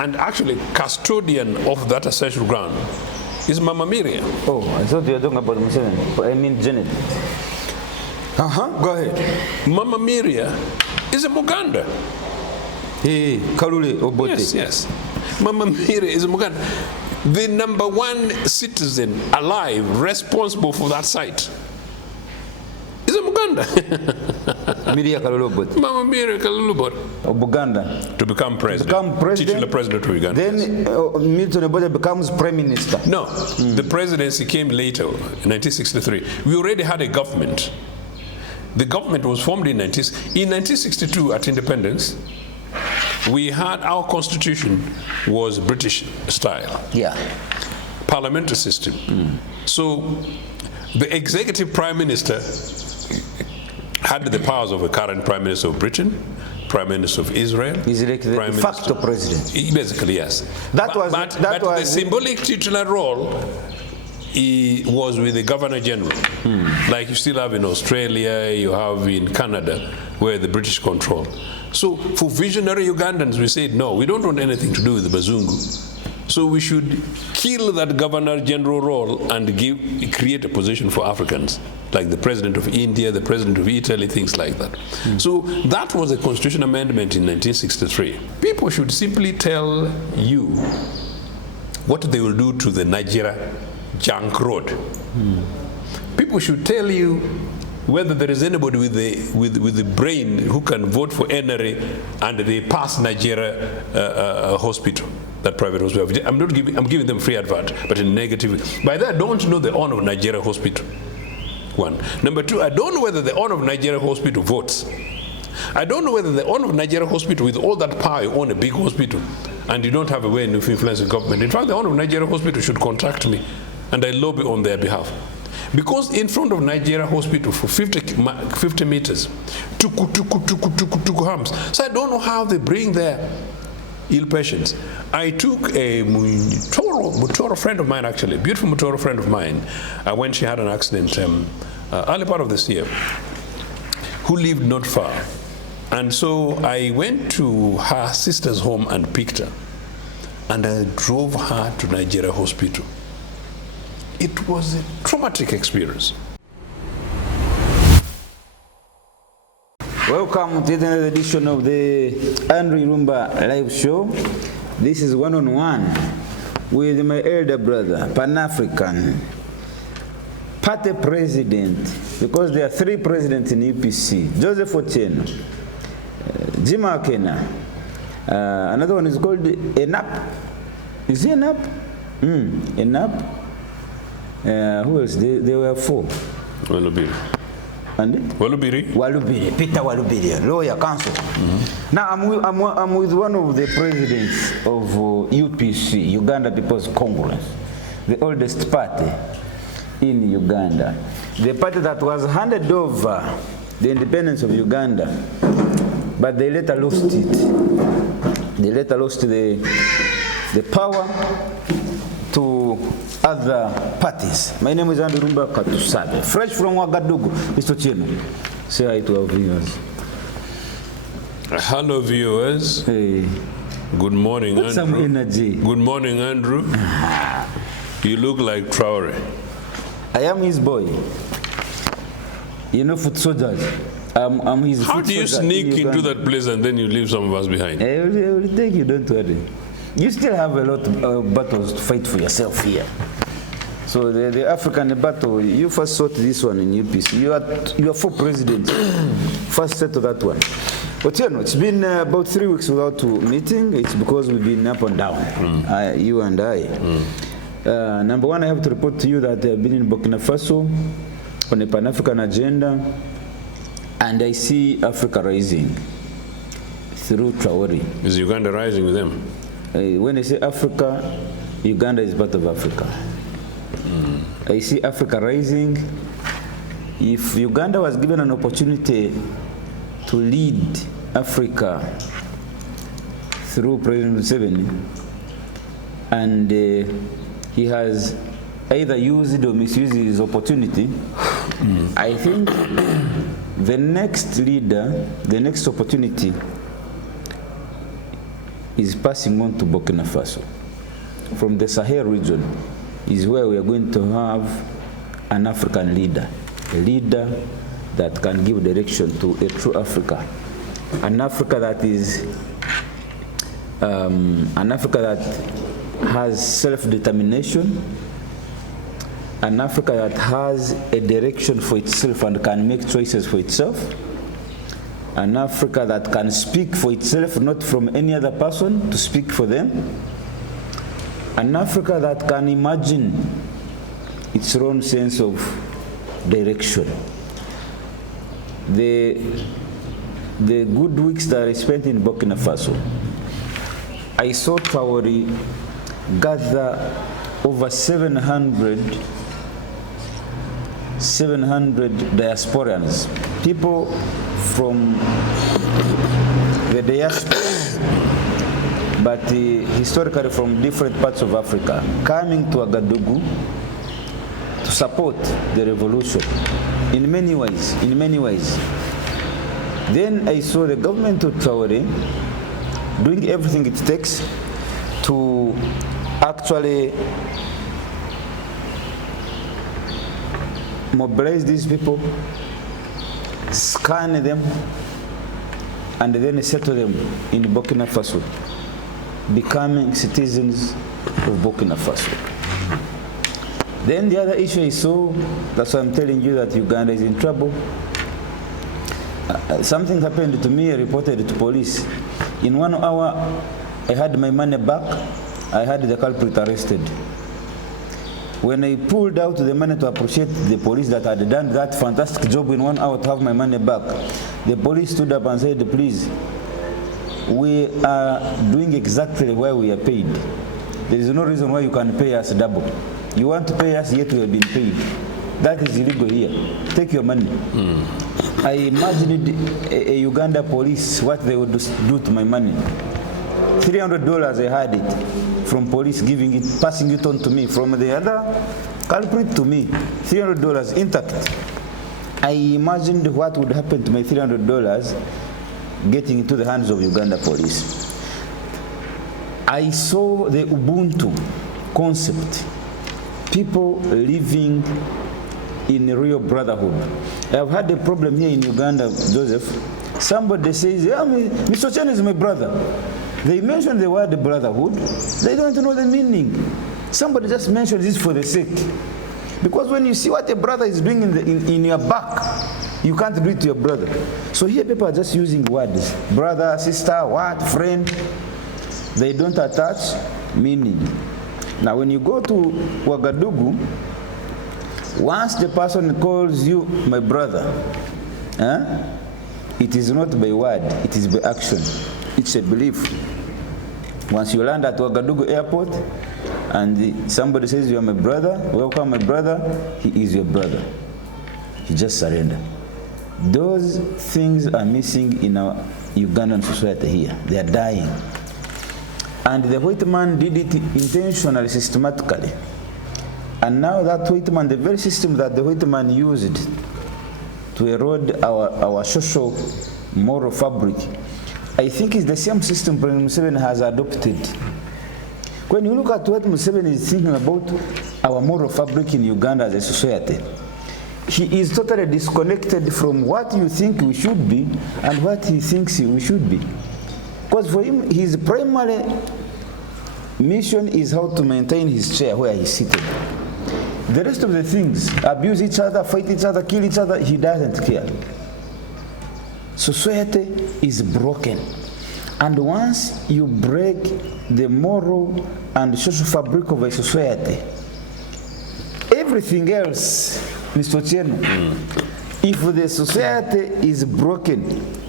And actually, custodian of that ancestral ground is Mama Miriam. Oh, I thought you were talking about Museveni. I mean Janet. Go ahead. Mama Miriam is a Muganda. Hey, Kalule Obote. Yes. Mama Miriam is a Muganda. The #1 citizen alive responsible for that site is a Muganda. Miriam Kalule Obote. Mama Miriam Kalule Obote. Buganda. To become president. Titular president of Uganda. Then Milton Obote becomes prime minister. No, the presidency came later, in 1963. We already had a government. The government was formed in 1962 at independence. We had, our constitution was British style. Yeah. Parliamentary system. So the executive prime minister had the powers of a current prime minister of Britain, prime minister of Israel. He's like the de facto president. Basically, yes. But the symbolic titular role was with the Governor General. Like you still have in Australia, you have in Canada, where the British control. So for visionary Ugandans, we said, no, we don't want anything to do with the Bazungu. So we should kill that Governor General role and create a position for Africans, like the President of India, the President of Italy, things like that. So that was a constitution amendment in 1963. People should simply tell you what they will do to the Nigeria junk road. People should tell you whether there is anybody with the brain who can vote for NRA and they pass Nigeria hospital, that private hospital. I'm giving them free advert, but in negative. By that, I don't know the owner of Nigeria hospital. One. Number two, I don't know whether the owner of Nigeria hospital votes. I don't know whether the owner of Nigeria hospital, with all that power, you own a big hospital, and you don't have a way of influencing government. In fact, the owner of Nigeria hospital should contact me, and I lobby on their behalf. Because in front of Nigeria hospital for 50 meters, tuku hams. So I don't know how they bring their ill patients. I took a Mutoro friend of mine, actually, a beautiful Mutoro friend of mine, when she had an accident early part of this year, who lived not far. And so I went to her sister's home and picked her. And I drove her to Nigeria hospital. It was a traumatic experience. Welcome to another edition of the Andrew Rumba live show. This is one-on-one with my elder brother, Pan-African, party president, because there are 3 presidents in UPC, Joseph Ochieno, Jim Akena, another one is called Enap. Is he Enap? Enap. Who else? There were 4. Walubiri. And Walubiri, Peter Walubiri, lawyer, counsel. Now I'm with one of the presidents of UPC, Uganda People's Congress, the oldest party in Uganda, the party that was handed over the independence of Uganda, but they later lost it. They later lost the power to other parties. My name is Andrew Rumba Katusabe, fresh from Ouagadougou, Mr. Ochieno. Say hi to our viewers. Hello, viewers. Hey. Good morning, Andrew. Some energy. Good morning, Andrew. You look like Traore. I am his boy. You know, foot soldiers. I'm his. How do you sneak into that place and then you leave some of us behind? I will take you, don't worry. You still have a lot of battles to fight for yourself here. So the African battle, you first sought this one in UPC. You are 4 presidents. First set to that one. But you know, it's been about 3 weeks without meeting. It's because we've been up and down, you and I. Number one, I have to report to you that I've been in Burkina Faso on a Pan-African agenda, and I see Africa rising through Traore. Is Uganda rising with them? When I say Africa, Uganda is part of Africa. I see Africa rising. If Uganda was given an opportunity to lead Africa through President Museveni, and he has either used or misused his opportunity, I think the next leader, the next opportunity, is passing on to Burkina Faso. From the Sahel region is where we are going to have an African leader, a leader that can give direction to a true Africa, an Africa that is an Africa that has self-determination, an Africa that has a direction for itself and can make choices for itself, an Africa that can speak for itself, not from any other person to speak for them, an Africa that can imagine its own sense of direction. The good weeks that I spent in Burkina Faso, I saw Traore gather over 700 diasporans, people from the diaspora, but historically from different parts of Africa, coming to Ouagadougou to support the revolution in many ways, Then I saw the government of Traore doing everything it takes to actually mobilize these people, scan them, and then settle them in Burkina Faso, becoming citizens of Burkina Faso. Then the other issue I saw, that's why I'm telling you that Uganda is in trouble. Something happened to me, I reported to police. In 1 hour, I had my money back, I had the culprit arrested. When I pulled out the money to appreciate the police that had done that fantastic job in 1 hour to have my money back, the police stood up and said, please, we are doing exactly why we are paid. There is no reason why you can pay us double. You want to pay us, yet we have been paid. That is illegal here. Take your money. I imagined a Uganda police, what they would do to my money. $300 I had it from police giving it, passing it on to me, from the other culprit to me, $300 intact. I imagined what would happen to my $300 getting into the hands of Uganda police. I saw the Ubuntu concept, people living in a real brotherhood. I've had a problem here in Uganda, Joseph. Somebody says, yeah, Mr. Ochieno is my brother. They mention the word brotherhood, they don't know the meaning. Somebody just mentions this for the sake. Because when you see what a brother is doing in your back, you can't do it to your brother. So here people are just using words. Brother, sister, what, friend. They don't attach meaning. Now when you go to Ouagadougou, once the person calls you my brother, it is not by word, it is by action. It's a belief. Once you land at Ouagadougou airport and somebody says you are my brother, welcome my brother, he is your brother. You just surrender. Those things are missing in our Ugandan society here. They are dying. And the white man did it intentionally, systematically. And now that white man, the very system that the white man used to erode our social moral fabric, I think is the same system President Museveni has adopted. When you look at what Museveni is thinking about our moral fabric in Uganda as a society, he is totally disconnected from what you think we should be and what he thinks we should be. Because for him, his primary mission is how to maintain his chair where he's seated. The rest of the things, abuse each other, fight each other, kill each other, he doesn't care. Society is broken. And once you break the moral and social fabric of a society, everything else, Mr. Ochieno, if the society is broken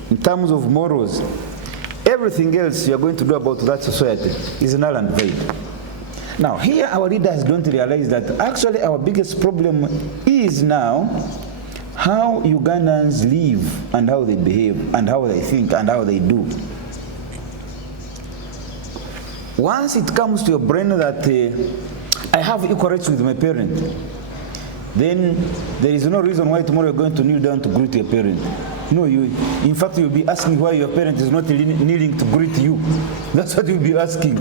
in terms of morals, everything else you are going to do about that society is null and void. Now, here our leaders don't realize that actually our biggest problem is now how Ugandans live and how they behave and how they think and how they do. Once it comes to your brain that I have equal rights with my parent, then there is no reason why tomorrow you're going to kneel down to greet your parent. No, in fact, you'll be asking why your parent is not kneeling to greet you. That's what you'll be asking.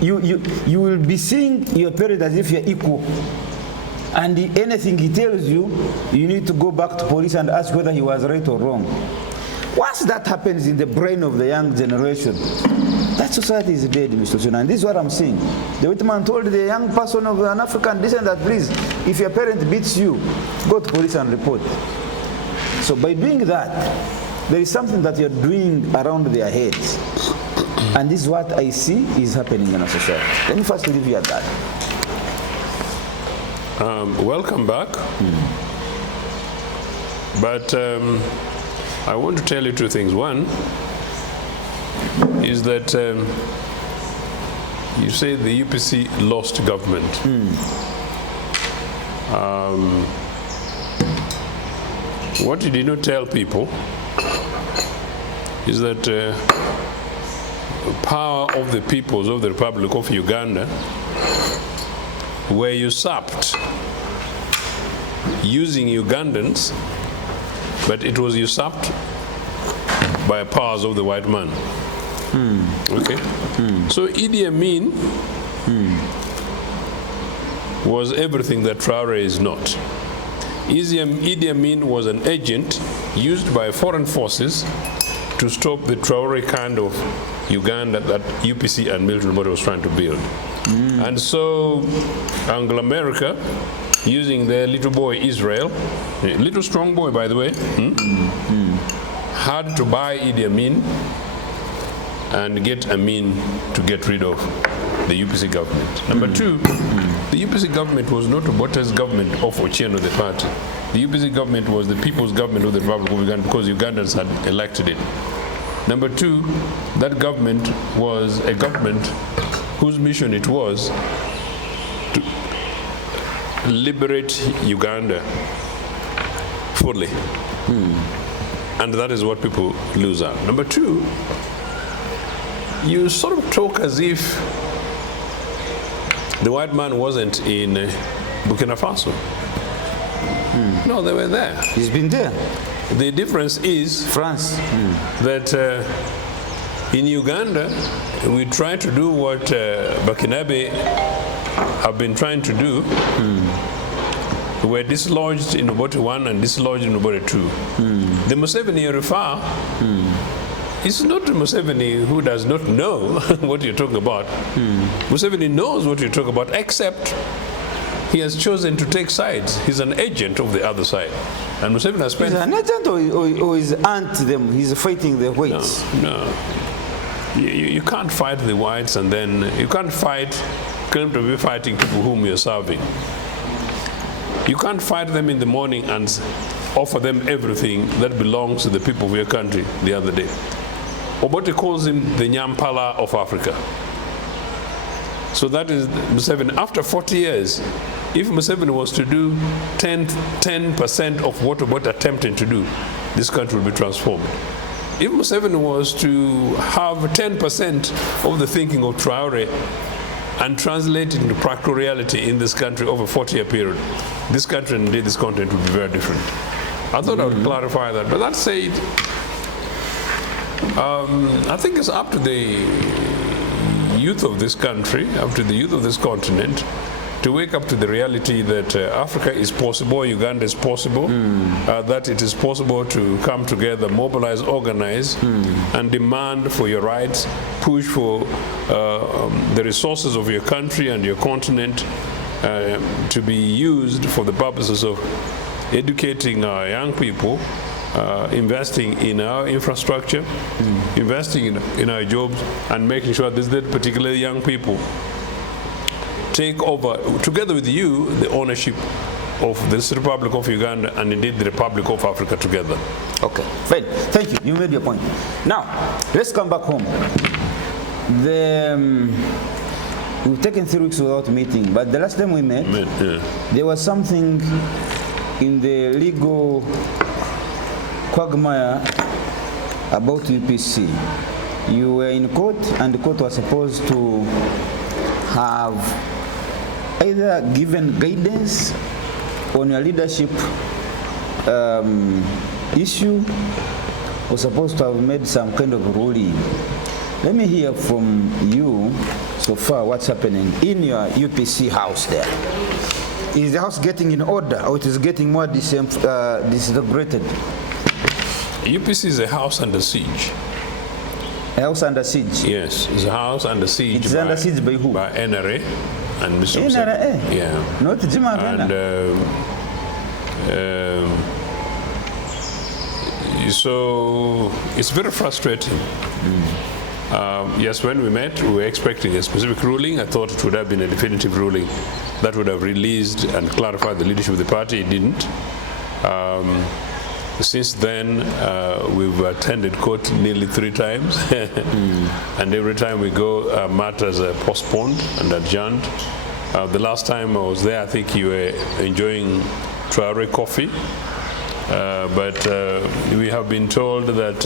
You will be seeing your parent as if you're equal. And anything he tells you, you need to go back to police and ask whether he was right or wrong. Once that happens in the brain of the young generation, that society is dead, Mr. Ochieno. And this is what I'm saying. The Whitman told the young person of an African descent that, please, if your parent beats you, go to police and report. So by doing that, there is something that you're doing around their heads. And this is what I see is happening in our society. Let me first leave you at that. Welcome back. But I want to tell you two things. One is that you say the UPC lost government. What you did not tell people is that power of the peoples of the Republic of Uganda were usurped using Ugandans, but it was usurped by powers of the white man. Okay? So Idi Amin was everything that Traore is not. Idi Amin was an agent used by foreign forces to stop the Traore kind of Uganda that UPC and Milton Obote was trying to build. And so Anglo-America, using their little boy Israel, a little strong boy by the way, had to buy Idi Amin and get Amin to get rid of the UPC government. Number two, the UPC government was not Obote's government of Ochieno, the party. The UPC government was the people's government of the Republic of Uganda because Ugandans had elected it. Number two, that government was a government whose mission it was to liberate Uganda fully. And that is what people lose out. Number two, you sort of talk as if the white man wasn't in Burkina Faso. No, they were there. He's been there. The difference is France. That in Uganda, we try to do what Bakinabe have been trying to do. We were dislodged in Obote 1 and dislodged in Obote 2. The Museveni you refer is not the Museveni who does not know what you're talking about. Museveni knows what you're talking about, except he has chosen to take sides. He's an agent of the other side. And Museveni has spent... He's an agent or is them? He's fighting the whites? No. You can't fight the whites and then... You can't claim to be fighting people whom you're serving. You can't fight them in the morning and offer them everything that belongs to the people of your country the other day. Obote calls him the Nyampala of Africa. So that is Museveni. After 40 years, if Museveni was to do 10% of what Obote attempted to do, this country will be transformed. If Museveni was to have 10% of the thinking of Traore and translate it into practical reality in this country over a 40-year period, this country and indeed this continent would be very different. I thought I would clarify that. But that said, I think it's up to the youth of this country, up to the youth of this continent, to wake up to the reality that Africa is possible, Uganda is possible, that it is possible to come together, mobilize, organize, and demand for your rights, push for the resources of your country and your continent to be used for the purposes of educating our young people, investing in our infrastructure, investing in our jobs, and making sure that particularly young people take over, together with you, the ownership of this Republic of Uganda and indeed the Republic of Africa together. Okay, fine. Thank you. You made your point. Now, let's come back home. We've taken 3 weeks without meeting, but the last time we met, there was something in the legal quagmire about UPC. You were in court, and the court was supposed to have either given guidance on your leadership issue was supposed to have made some kind of ruling. Let me hear from you so far what's happening in your UPC house there. Is the house getting in order, or it is getting more disintegrated? UPC is a house under siege. A house under siege? Yes, it's a house under siege. It's under siege by who? By NRA and Mr. NRA? Yeah. Not Jima. And so it's very frustrating. Yes, when we met, we were expecting a specific ruling. I thought it would have been a definitive ruling that would have released and clarified the leadership of the party. It didn't. Since then, we've attended court nearly 3 times. And every time we go, matters are postponed and adjourned. The last time I was there, I think you were enjoying Traore coffee. But we have bin told that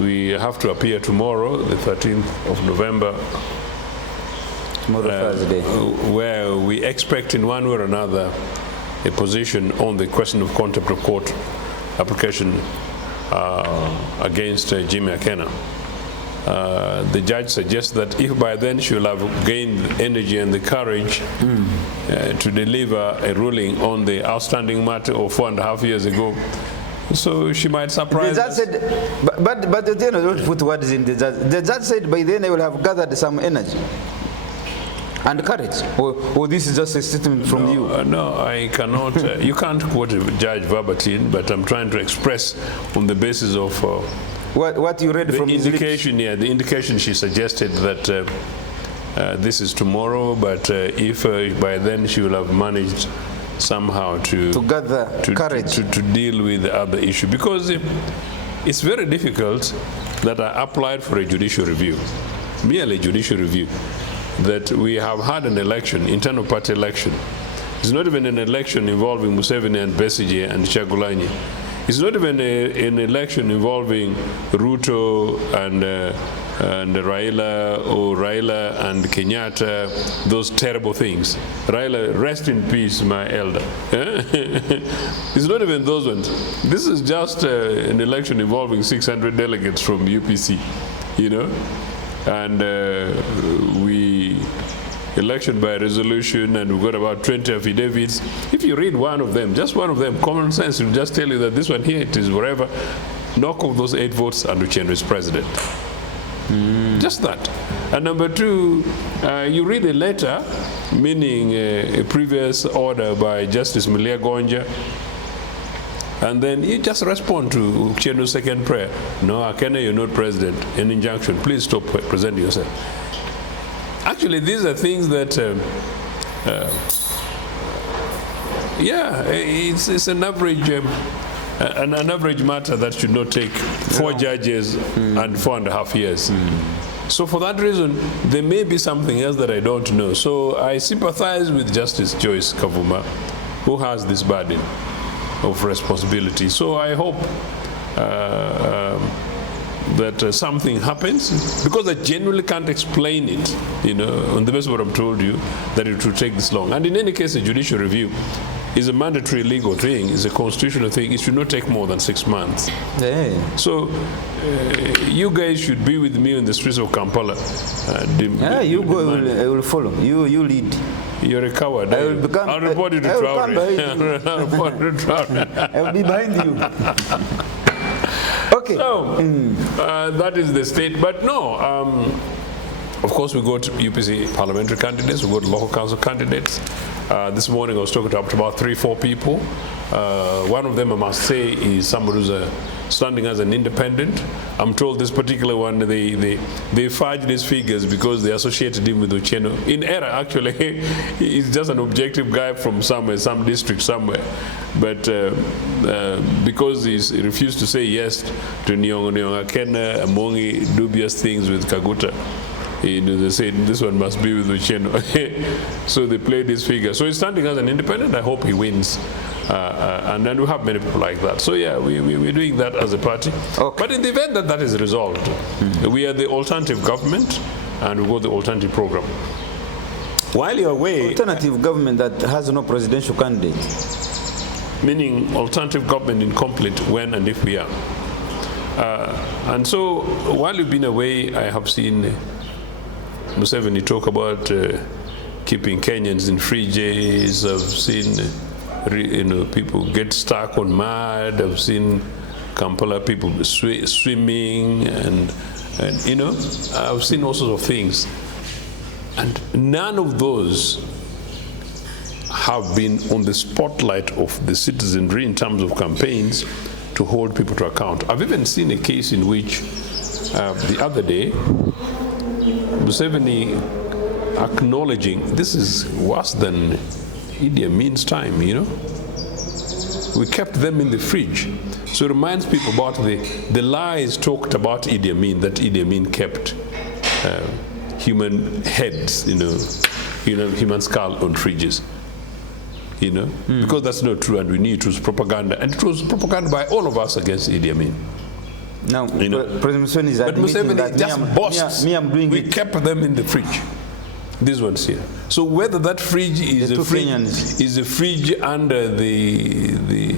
we have to appear tomorrow, the 13th of November, tomorrow Thursday, where we expect in one way or another a position on the question of contempt of court application against Jimmy Akena. The judge suggests that if by then she will have gained energy and the courage to deliver a ruling on the outstanding matter of 4.5 years ago, so she might surprise us. The judge said, but you know, don't put words in the judge. The judge said by then they will have gathered some energy and courage, or this is just a statement from you? No, I cannot. You can't quote a judge verbatim, but I'm trying to express on the basis of what you read from his indication. Yeah, the indication she suggested that this is tomorrow, but if by then she will have managed somehow to gather courage to deal with the other issue, because it's very difficult that I applied for a judicial review, merely judicial review, that we have had an election, internal party election. It's not even an election involving Museveni and Besigye and Chagulanyi. It's not even an election involving Ruto and Raila, or Raila and Kenyatta, those terrible things. Raila, rest in peace, my elder. It's not even those ones. This is just an election involving 600 delegates from UPC, you know? And we election by resolution, and we've got about 20 affidavits. If you read one of them, just one of them, common sense will just tell you that this one here, it is whatever. Knock off those 8 votes, and Ochieno is president. Just that. And number 2, you read a letter, meaning a previous order by Justice Mulia Gonja, and then you just respond to Ochieno's second prayer. No, Akena, you're not president. An injunction. Please stop presenting yourself. Actually, these are things that, yeah, it's an average matter that should not take 4 judges and 4.5 years. So for that reason, there may be something else that I don't know. So I sympathize with Justice Joyce Kavuma, who has this burden of responsibility. So I hope that something happens, because I genuinely can't explain it, you know, on the basis of what I'm told you, that it will take this long. And in any case, a judicial review is a mandatory legal thing, is a constitutional thing. It should not take more than 6 months. Hey. So you guys should be with me in the streets of Kampala. Yeah, you go, I will follow. You lead. You're a coward. I'll report you to Traore. I'll report you to Traore. I will be behind you. Okay. So, that is the state. But no, of course, we got UPC parliamentary candidates, we got local council candidates. This morning I was talking to about 3-4 people. One of them, I must say, is somebody who's standing as an independent. I'm told this particular one, they fudged his figures because they associated him with Ochieno. In error, actually. He's just an objective guy from somewhere, some district somewhere. But because he refused to say yes to Nyong'o Akena, among dubious things with Kaguta, you know, they said this one must be with Ochieno. So they played this figure. So he's standing as an independent. I hope he wins. And then we have many people like that. So yeah, we're doing that as a party. Okay. But in the event that that is resolved, we are the alternative government, and we got the alternative program. While you're away... Alternative government that has no presidential candidate. meaning alternative government incomplete when and if we are. And so while you've been away, I have seen Museveni talk about keeping Kenyans in free jails. I've seen people get stuck on mud. I've seen Kampala people swimming, and I've seen all sorts of things. And none of those have been on the spotlight of the citizenry in terms of campaigns to hold people to account. I've even seen a case in which the other day, Museveni acknowledging this is worse than Idi Amin's time, We kept them in the fridge. So it reminds people about the lies talked about Idi Amin, that Idi Amin kept human heads, human skull on fridges. Because that's not true, and we knew it was propaganda, and it was propaganda by all of us against Idi Amin. Now, President Museveni is admitting that just boasts, I'm doing we it. kept them in the fridge. These ones here. So whether that fridge is a fridge under the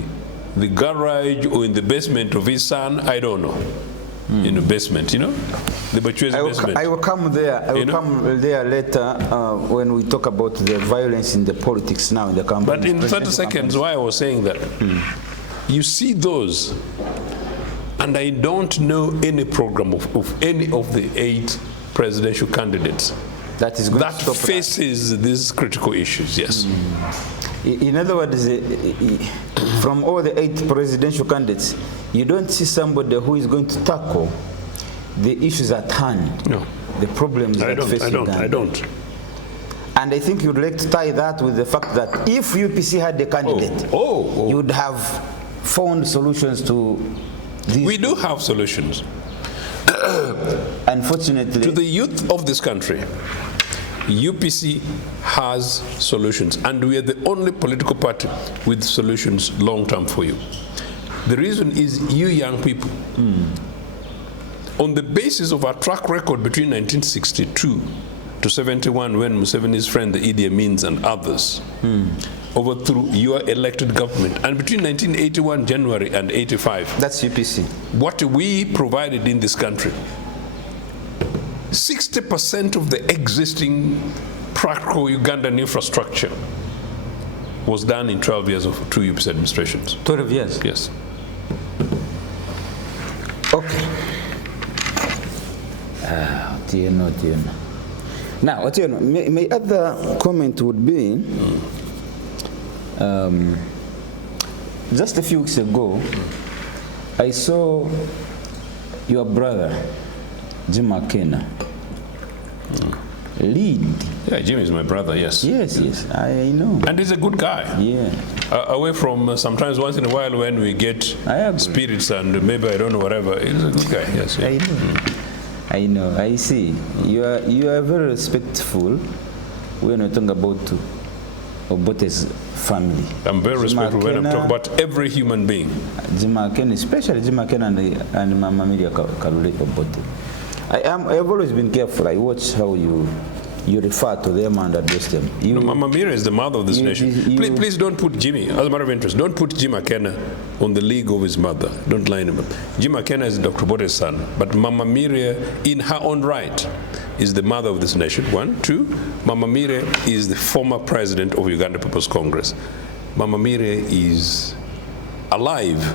garage or in the basement of his son, I don't know. In the basement, the Bachue's basement. I will come there. I will come there later when we talk about the violence in the politics now in the campaign. But in 30 seconds, why I was saying that, you see those, and I don't know any program of any of the 8 presidential candidates that is going to stop faces these critical issues. Yes. In other words, from all the 8 presidential candidates, you don't see somebody who is going to tackle the issues at hand. No. The problems that face Uganda. I don't. And I think you'd like to tie that with the fact that if UPC had a candidate, you would have found solutions to these. We do have solutions. Unfortunately, to the youth of this country, UPC has solutions, and we are the only political party with solutions long-term for you. The reason is you young people. On the basis of our track record between 1962 to 71, when Museveni's friend, the Idi Amins and others, overthrew your elected government, and between 1981 January and 85, that's UPC. What we provided in this country, 60% of the existing practical Ugandan infrastructure was done in 12 years of 2 UPC administrations. 12 years? Yes. Okay. Otieno. Now, Otieno, my other comment would be, just a few weeks ago, I saw your brother, Jim McKenna, lead. Yeah, Jim is my brother, yes. Yes, I know. And he's a good guy. Yeah. Away from sometimes once in a while when we get spirits and maybe I don't know whatever, he's a good guy, yes. Yeah. I know. I see. You are very respectful when we talk about Obote's family. I'm very respectful when I'm talking about every human being. Jim McKenna, especially Jim McKenna and Mama Miriam Karule Obote. I've always been careful. I watch how you refer to them and address them. Mama Miriam is the mother of this nation. Please don't put Jimmy, as a matter of interest, don't put Jim McKenna on the league of his mother. Don't line him up. Jim McKenna is Dr. Obote's son, but Mama Miriam, in her own right, is the mother of this nation. 1, 2, Mama Miriam is the former president of Uganda People's Congress. Mama Miriam is alive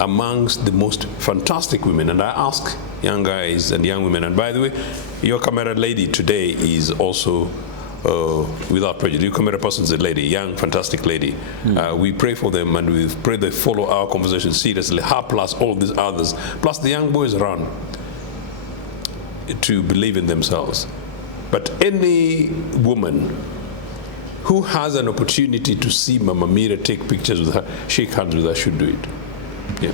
amongst the most fantastic women, and I ask young guys and young women, and by the way, your camera lady today is also without prejudice. Your camera person is a lady, young, fantastic lady. We pray for them, and we pray they follow our conversation seriously, her plus all these others, plus the young boys around, to believe in themselves. But any woman who has an opportunity to see Mama Miriam, take pictures with her, shake hands with her, should do it. Yeah.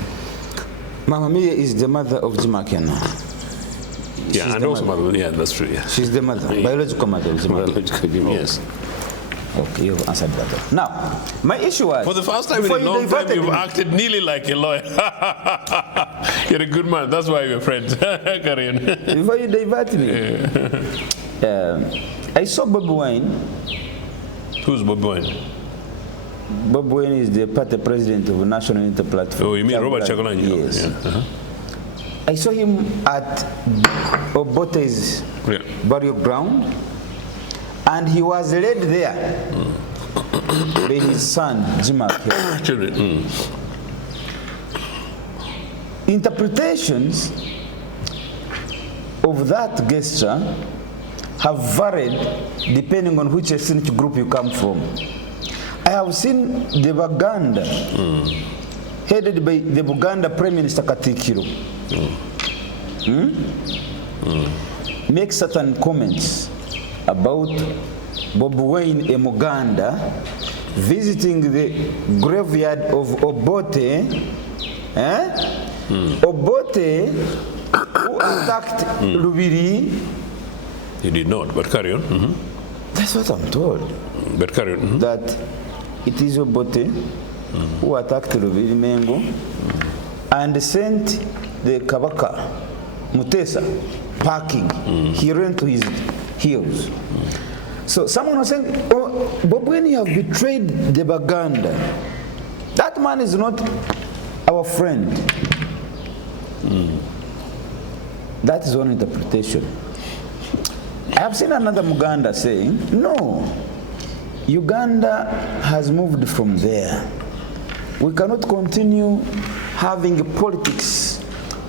Mama Miriam is the mother of Jim McKenna. Yeah, and also mother. Yeah, that's true. Yeah. She's the mother, biological mother of Jim McKenna. Yes. Okay, you've answered that. Now, my issue was, for the first time in a long time, you've acted nearly like a lawyer. You're a good man. That's why we're friends. Carry on. Before you divert me, I saw Bobi Wine. Who's Bobi Wine? Bob Wine is the party president of the National Unity Platform. Oh, you mean Robert Chagulanyi? Yes. Yeah. I saw him at Obote's burial ground, and he was led there by his son, Jimmy. Interpretations of that gesture have varied depending on which ethnic group you come from. I have seen the Buganda, headed by the Buganda Prime Minister Katikiro, make certain comments about Bob Wine in Uganda visiting the graveyard of Obote. Obote, who attacked Lubiri. He did not, but carry on. That's what I'm told. But carry on. That it is Obote who attacked Lubiri Mengo and sent the Kabaka Mutesa packing. He ran to his heels. So someone was saying, oh, Bob Wine have betrayed the Baganda. That man is not our friend. That is one interpretation. I have seen another Muganda saying, no, Uganda has moved from there. We cannot continue having a politics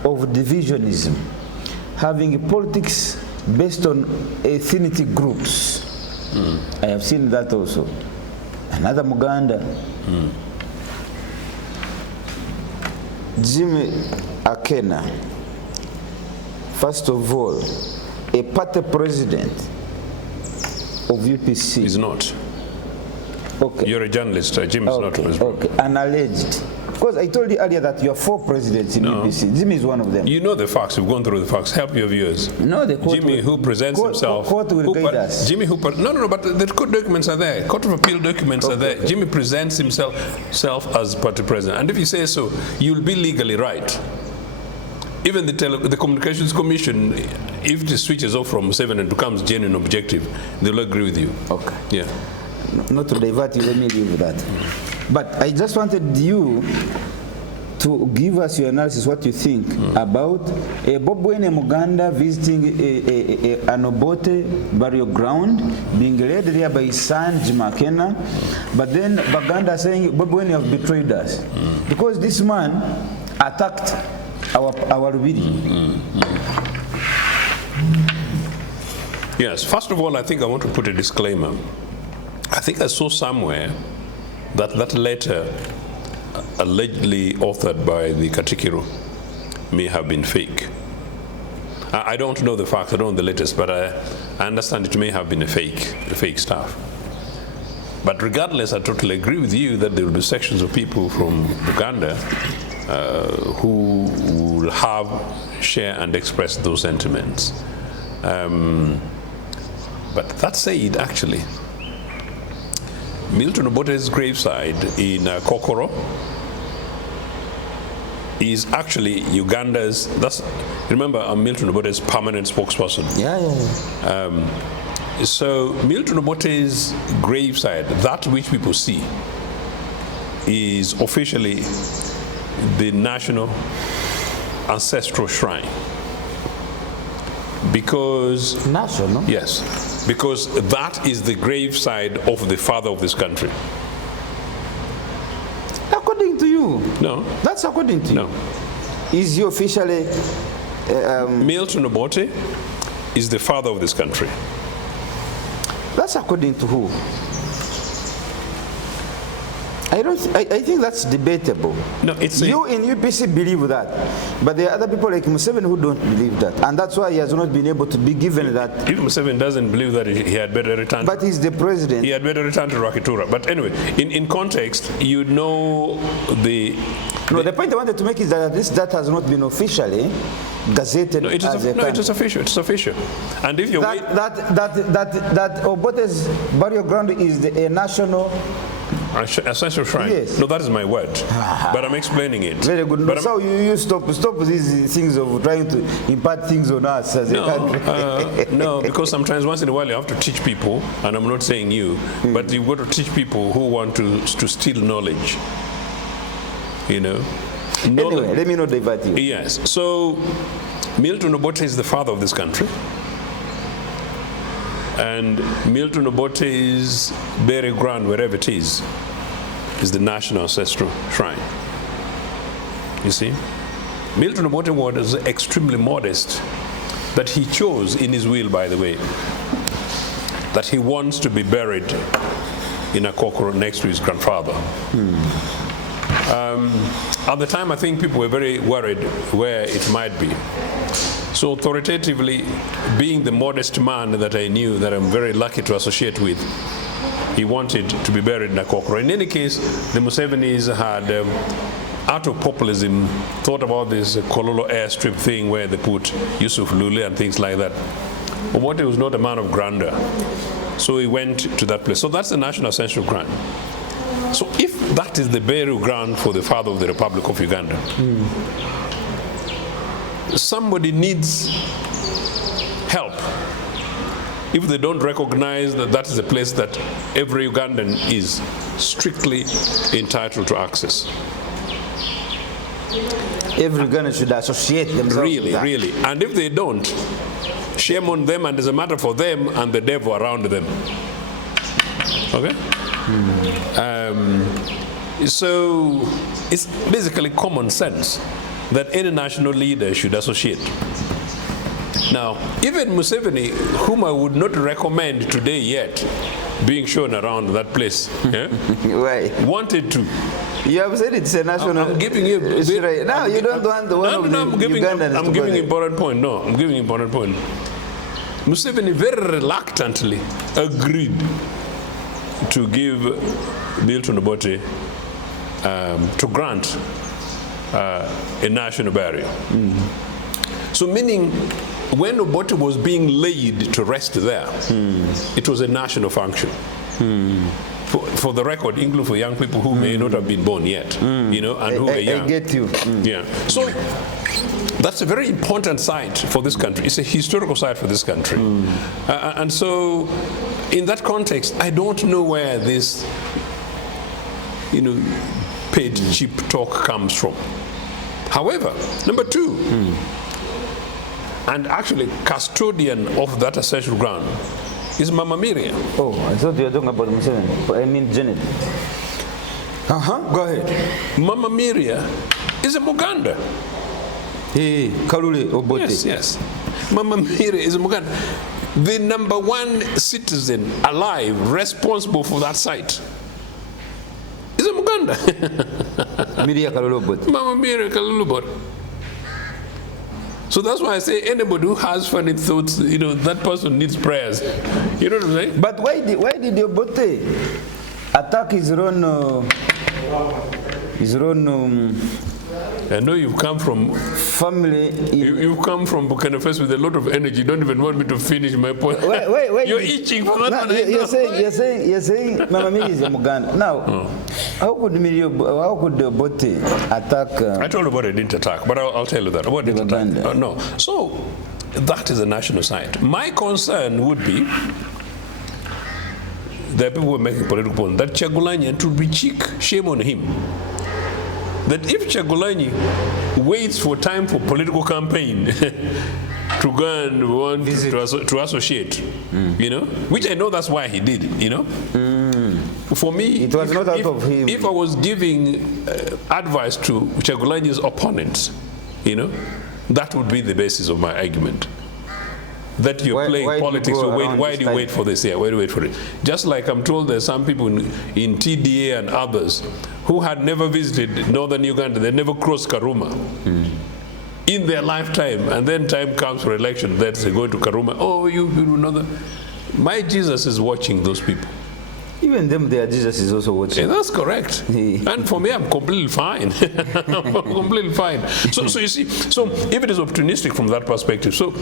of divisionism, having a politics based on ethnic groups. I have seen that also. Another Muganda, Jimmy Akena, first of all, a party president of UPC. He's not. Okay. You're a journalist. Jim is not president. Okay, an alleged. Because I told you earlier that you have 4 presidents in UPC. Jimmy is one of them. You know the facts. We've gone through the facts. Help your viewers. No, the court Jimmy, who presents himself. Court will guide us. Jimmy, who? No, but the court documents are there. Court of Appeal documents are there. Okay. Jimmy presents himself as party president, and if you say so, you'll be legally right. Even the Communications Commission, if it switches off from 7 and becomes genuine objective, they'll agree with you. Okay. Yeah. Not to divert you, let me leave with that. But I just wanted you to give us your analysis, what you think about Bob Wine Muganda visiting an Obote burial ground, being led there by his son, Jimakena, but then Baganda saying Bob Wine have betrayed us. Because this man attacked our Rubiri. Yes, first of all, I think I want to put a disclaimer. I think I saw somewhere that that letter allegedly authored by the Katikiro may have been fake. I don't know the facts, I don't know the latest, but I understand it may have been a fake stuff. But regardless, I totally agree with you that there will be sections of people from Uganda who will share and express those sentiments. But that said, actually, Milton Obote's graveside in Kokoro is actually Uganda's, remember, I'm Milton Obote's permanent spokesperson. Yeah. So Milton Obote's graveside, that which people see, is officially the national ancestral shrine. Because... National? Yes. Because that is the graveside of the father of this country. According to you? No. That's according to you? No. Is he officially... Milton Obote is the father of this country. That's according to who? I think that's debatable. No, it's you in UPC believe that, but there are other people like Museveni who don't believe that, and that's why he has not been able to be given that. If Museveni doesn't believe that, he had better return. But he's the president. He had better return to Rwakitura. But anyway, in context, you know the. No, the point I wanted to make is that that has not been officially gazetted as a country. No, it is official. It's official. And if you that Obote's burial ground is a national Essential shrine. Yes. No, that is my word. But I'm explaining it. Very good. But so you stop these things of trying to impart things on us as a country. No, because sometimes once in a while you have to teach people, and I'm not saying you, but you've got to teach people who want to steal knowledge. You know. Anyway, let me not divert you. Yes. So Milton Obote is the father of this country. And Milton Obote's burial ground, wherever it is the national ancestral shrine. You see? Milton Obote was extremely modest, that he chose in his will, by the way, that he wants to be buried in a kokoro next to his grandfather. At the time, I think people were very worried where it might be. So authoritatively, being the modest man that I knew, that I'm very lucky to associate with, he wanted to be buried in a kokoro. In any case, the Musevenis had, out of populism, thought about this Kololo airstrip thing where they put Yusuf Lule and things like that. Obote was not a man of grandeur, so he went to that place. So that's the national ancestral ground. So if that is the burial ground for the father of the Republic of Uganda, somebody needs help if they don't recognize that that is a place that every Ugandan is strictly entitled to access. Every Ugandan should associate themselves with that. Really. And if they don't, shame on them, and it's a matter for them and the devil around them. Okay? So it's basically common sense that any national leader should associate. Now, even Museveni, whom I would not recommend today yet being shown around that place, Right. wanted to. You have said it's a national. I'm giving you. Right. No, you don't want the one of the Ugandans. I'm giving an important point. No, I'm giving an important point. Museveni very reluctantly agreed to give Milton Obote to grant a national burial. So meaning when Obote was being laid to rest there, it was a national function. For the record, including for young people who may not have been born yet, you know, and who are young. I get you. Yeah. So that's a very important site for this country. It's a historical site for this country. And so in that context, I don't know where this, you know, paid cheap talk comes from. However, number two, and actually custodian of that ancestral ground is Mama Miriam. Oh, I thought you were talking about Museveni. I mean Janet. Go ahead. Mama Miriam is a Muganda. Hey, Kalule Obote. Yes, yes. Mama Miriam is a Muganda. The #1 citizen alive responsible for that site is a Muganda. Miriam Kalule Obote. Mama Miriam Kalule Obote. So that's why I say anybody who has funny thoughts, you know, that person needs prayers. You know what I'm saying? But why did Obote attack his own I know you've come from family. You've come from Burkina Faso with a lot of energy. You don't even want me to finish my point. Wait. You're itching for that. No, you're saying Mama Miriam is a Muganda. Now, how could Obote attack? I told you about it didn't attack, but I'll tell you that. About didn't attack. No. So that is a national site. My concern would be that people were making political points that Chagulanyi would be cheek. Shame on him. That if Chagulanyi waits for time for political campaign to go and want to associate, you know, which I know that's why he did, you know. For me, it was not out of him. If I was giving advice to Chagulanyi's opponents, you know, that would be the basis of my argument. That you're playing politics, so why do you wait for this? Yeah, why do you wait for it? Just like I'm told there's some people in TDA and others who had never visited northern Uganda, they never crossed Karuma in their lifetime, and then time comes for election, that they go to Karuma. Oh, you know that. My Jesus is watching those people. Even them, their Jesus is also watching. Yeah, that's correct. And for me, I'm completely fine. I'm completely fine. So you see, so if it is opportunistic from that perspective, so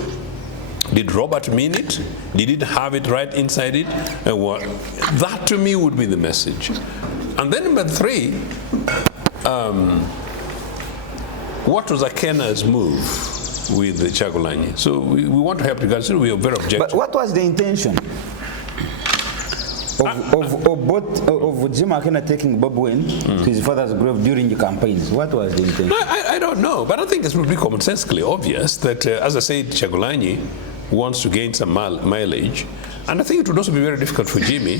did Robert mean it? Did it have it right inside it? That to me would be the message. And then number three, what was Akena's move with the Chagulanyi? So we want to help the guys. We are very objective. But what was the intention of Jim Akena taking Bob Wayne to his father's grave during the campaigns? What was the intention? No, I don't know, but I think it's pretty commonsensically obvious that, as I said, Chagulanyi wants to gain some mileage, and I think it would also be very difficult for Jimmy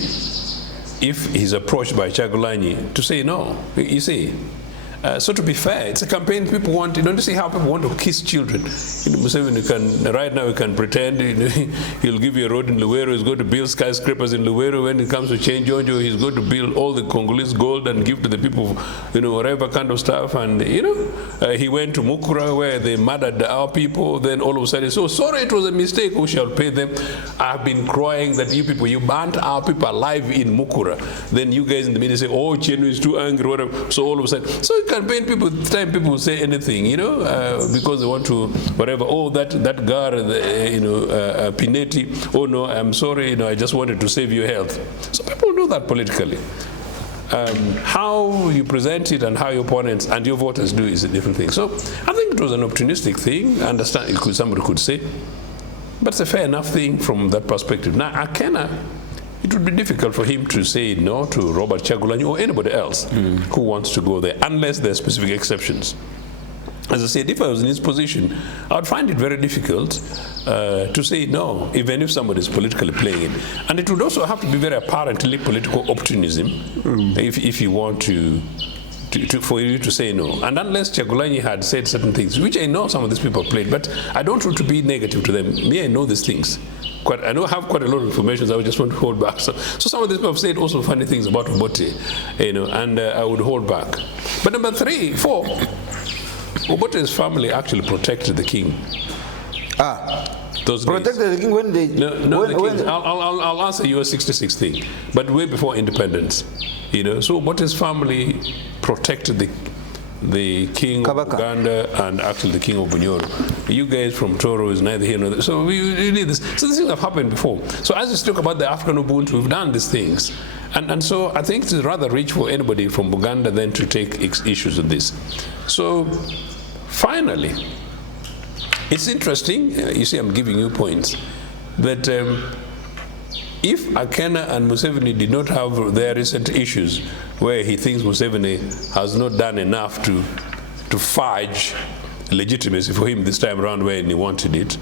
if he's approached by Chagulanyi to say no. You see. So to be fair, it's a campaign people want. You don't see how people want to kiss children. Right now you can pretend he'll give you a road in Luweero, he's going to build skyscrapers in Luweero. When it comes to change Onjo, he's going to build all the Congolese gold and give to the people, whatever kind of stuff. And, he went to Mukura where they murdered our people. Then all of a sudden, so sorry, it was a mistake, who shall pay them? I've been crying that you burnt our people alive in Mukura. Then you guys in the media say, oh, Ochieno is too angry, whatever. So all of a sudden, so campaign people, people will say anything, because they want to, whatever. Oh, that girl, Pineti. Oh no, I'm sorry, I just wanted to save your health. So people know that politically. How you present it and how your opponents and your voters do is a different thing. So I think it was an opportunistic thing. Understand? Somebody could say, but it's a fair enough thing from that perspective. Now, Akena, it would be difficult for him to say no to Robert Chagulanyi or anybody else who wants to go there, unless there are specific exceptions. As I said, if I was in his position, I would find it very difficult to say no, even if somebody is politically playing it. And it would also have to be very apparently political opportunism if you want for you to say no. And unless Chagulanyi had said certain things, which I know some of these people played, but I don't want to be negative to them. Me, I know these things. I know I have quite a lot of information, so I would just want to hold back. So some of these people have said also funny things about Obote, and I would hold back. But number 3, 4, Obote's family actually protected the king. Those protected days. The king when they... No, the king. I'll answer your 66 thing, but way before independence. So Obote's family protected the king of Uganda and actually the king of Bunyoro. You guys from Toro is neither here nor there. So we need this. So these things have happened before. So as you talk about the African Ubuntu, we've done these things. And so I think it's rather rich for anybody from Uganda then to take issues with this. So finally, it's interesting, you see I'm giving you points, but if Akena and Museveni did not have their recent issues where he thinks Museveni has not done enough to fudge legitimacy for him this time around when he wanted it,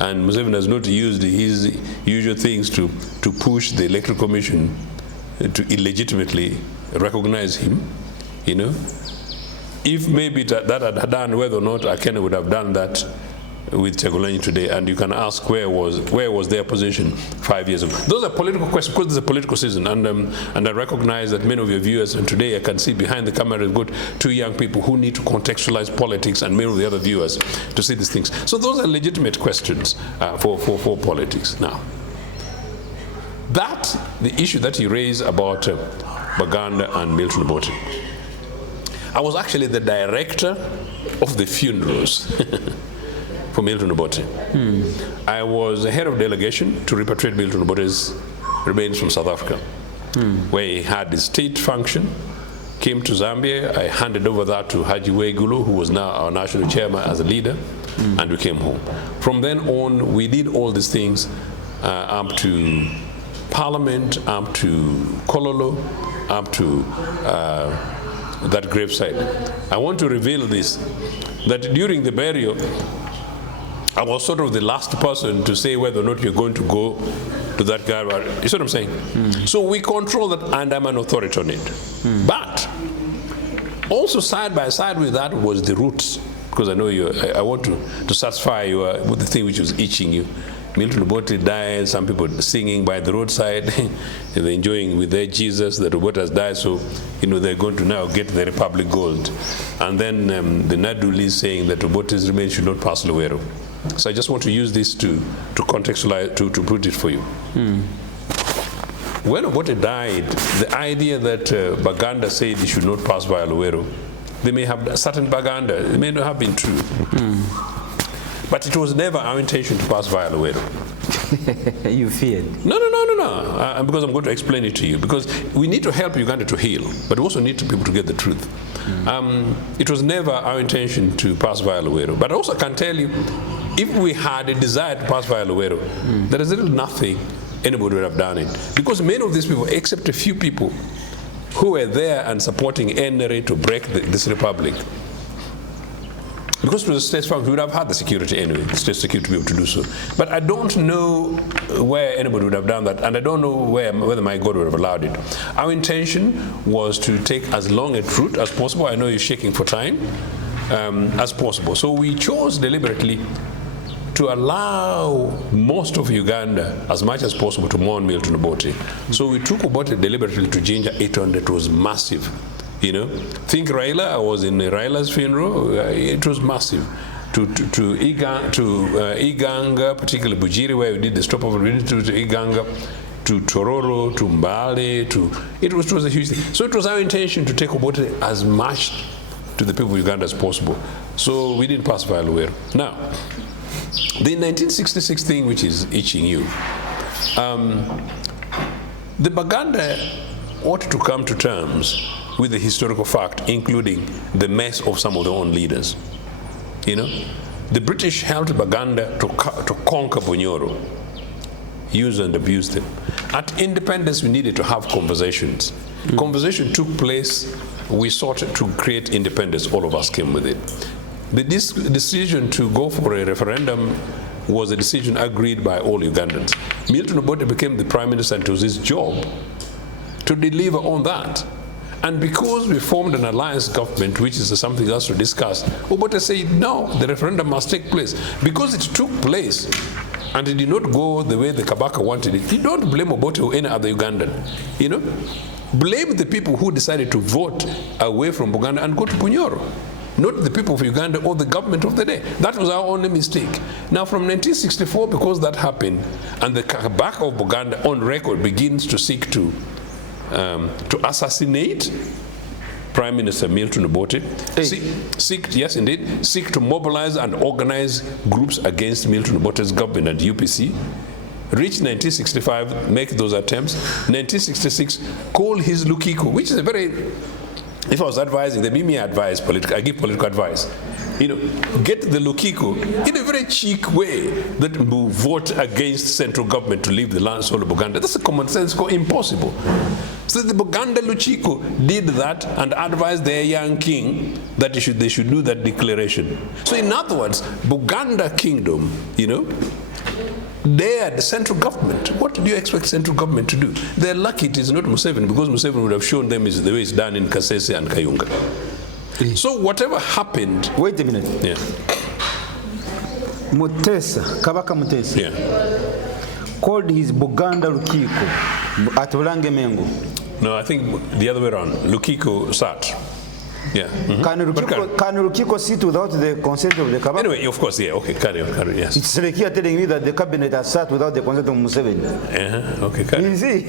and Museveni has not used his usual things to push the Electoral Commission to illegitimately recognize him, if maybe that had done, whether or not Akena would have done that with Chagulanyi today, and you can ask where was their position 5 years ago. Those are political questions, because it's a political season, and I recognize that many of your viewers, and today I can see behind the camera we've got 2 young people who need to contextualize politics, and many of the other viewers to see these things. So those are legitimate questions for politics. Now, the issue that you raised about Baganda and Milton Obote, I was actually the director of the funerals for Milton Obote. I was the head of delegation to repatriate Milton Obote's remains from South Africa, where he had his state function, came to Zambia. I handed over that to Haji Wegulu, who was now our national chairman as a leader, and we came home. From then on, we did all these things up to Parliament, up to Kololo, up to that gravesite. I want to reveal this, that during the burial, I was sort of the last person to say whether or not you're going to go to that guy. You see what I'm saying? So we control that, and I'm an authority on it. But also side by side with that was the roots, because I know I want to satisfy you with the thing which was itching you. Milton Obote died, some people singing by the roadside, they're enjoying with their Jesus that Obote has died, so they're going to now get the Republic Gold. And then the Naduli is saying that Obote's remains should not pass Luweero. So I just want to use this to contextualize, to put it for you. When Obote died, the idea that Baganda said he should not pass via Luweero, they may have certain Baganda, it may not have been true. But it was never our intention to pass via Luweero. You feared? No. Because I'm going to explain it to you. Because we need to help Uganda to heal, but we also need people to get the truth. It was never our intention to pass via Luwero. But I also can tell you, if we had a desire to pass via Luwero, there is little nothing anybody would have done it. Because many of these people, except a few people who were there and supporting NRA to break this republic, because it was a state function, we would have had the security anyway, the state security to be able to do so. But I don't know where anybody would have done that, and I don't know whether my God would have allowed it. Our intention was to take as long a route as possible. I know you're shaking for time, as possible. So we chose deliberately to allow most of Uganda, as much as possible, to mourn Milton Obote. So we took Obote deliberately to Jinja 800. It was massive. You know, think Raila. I was in Raila's funeral. It was massive. To Iganga, particularly Bujiri, where we did the stopover. We did to Iganga, to Tororo, to Mbale. It was a huge thing. So it was our intention to take Obote as much to the people of Uganda as possible. So we didn't pass via Luwero. Now, the 1966 thing, which is itching you, the Baganda ought to come to terms with the historical fact, including the mess of some of their own leaders. You know, the British helped Baganda to conquer Bunyoro, use and abuse them. At independence, we needed to have conversations. Conversation took place. We sought to create independence. All of us came with it. The decision to go for a referendum was a decision agreed by all Ugandans. Milton Obote became the prime minister, and it was his job to deliver on that. And because we formed an alliance government, which is something else to discuss, Obote said, no, the referendum must take place. Because it took place and it did not go the way the Kabaka wanted it, you don't blame Obote or any other Ugandan. You know? Blame the people who decided to vote away from Buganda and go to Bunyoro, not the people of Uganda or the government of the day. That was our only mistake. Now, from 1964, because that happened, and the Kabaka of Buganda on record begins to seek to assassinate Prime Minister Milton Obote, seek to mobilize and organize groups against Milton Obote's government and UPC. Reach 1965, make those attempts. 1966, call his Lukiko, which is a very, if I was advising, they me advice, I give political advice. You know, get the Lukiko in a very cheek way that will vote against central government to leave the land soul of Buganda. That's a common sense, impossible. So the Buganda Luchiko did that and advised their young king that they should do that declaration. So in other words, Buganda Kingdom, you know, they are the central government. What do you expect central government to do? They're lucky it is not Museveni, because Museveni would have shown them is the way it's done in Kasese and Kayunga. So whatever happened... Wait a minute. Yeah. Kabaka Mutesa. Yeah. Called his Buganda Lukiko at Ulange Mengo. No, I think the other way around. Lukiko sat. Yeah. Mm-hmm. Can Lukiko sit without the consent of the Kabaka? Anyway, of course, yeah. Okay, carry on, yes. It's like here telling me that the cabinet has sat without the consent of Museveni. Okay, carry on. You see?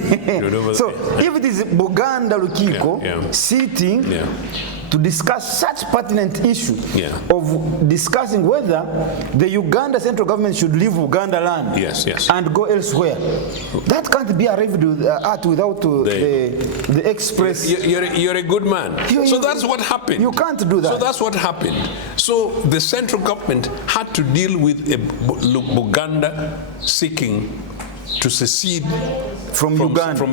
So, if it is Buganda Lukiko sitting to discuss such pertinent issue of discussing whether the Uganda central government should leave Uganda land and go elsewhere. That can't be arrived at without the express. You're a good man. So that's what happened. You can't do that. So that's what happened. So the central government had to deal with Buganda seeking to secede from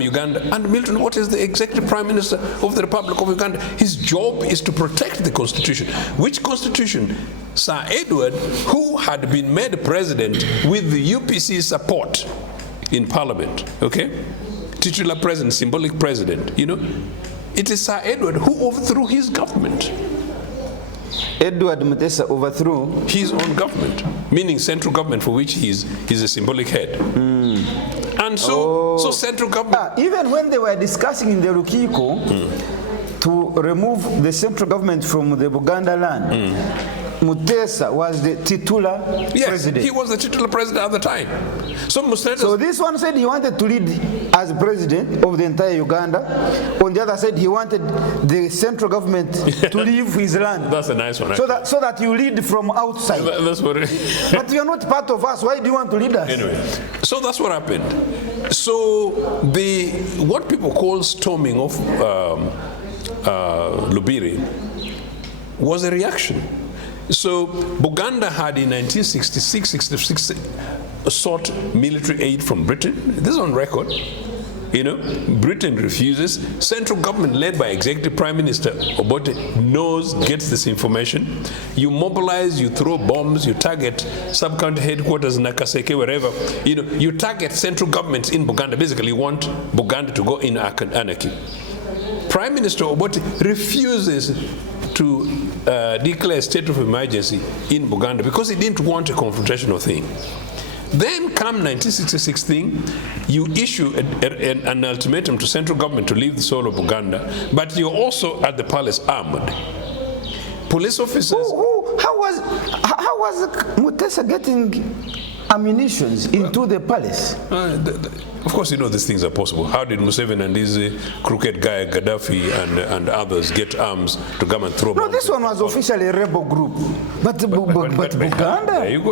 Uganda. And Milton, what is the executive prime minister of the Republic of Uganda? His job is to protect the constitution. Which constitution? Sir Edward, who had been made president with the UPC support in parliament, okay? Titular president, symbolic president, you know? It is Sir Edward who overthrew his government. Edward Mutesa overthrew his own government, meaning central government, for which he's a symbolic head. And so central government... even when they were discussing in the Lukiko to remove the central government from the Buganda land, Mutesa was the titular president. He was the titular president at the time. So this one said he wanted to lead as president of the entire Uganda. On the other side, he wanted the central government to leave his land. That's a nice one. So that you lead from outside. That's what But you're not part of us. Why do you want to lead us? Anyway, so that's what happened. So what people call storming of Lubiri was a reaction. So Buganda had in 1966 sought military aid from Britain. This is on record. Britain refuses. Central government led by Executive Prime Minister Obote gets this information. You mobilize, you throw bombs, you target sub-county headquarters in Nakaseke, wherever. You target central governments in Buganda. Basically, you want Buganda to go in anarchy. Prime Minister Obote refuses to declare a state of emergency in Buganda because he didn't want a confrontational thing. Then come 1966 thing, you issue an ultimatum to central government to leave the soul of Buganda, but you're also at the palace armed. Police officers... How was Mutesa getting ammunitions into the palace? Of course, these things are possible. How did Museveni and his crooked guy Gaddafi and others get arms to come and throw bombs? No, this one was officially a rebel group. But Buganda?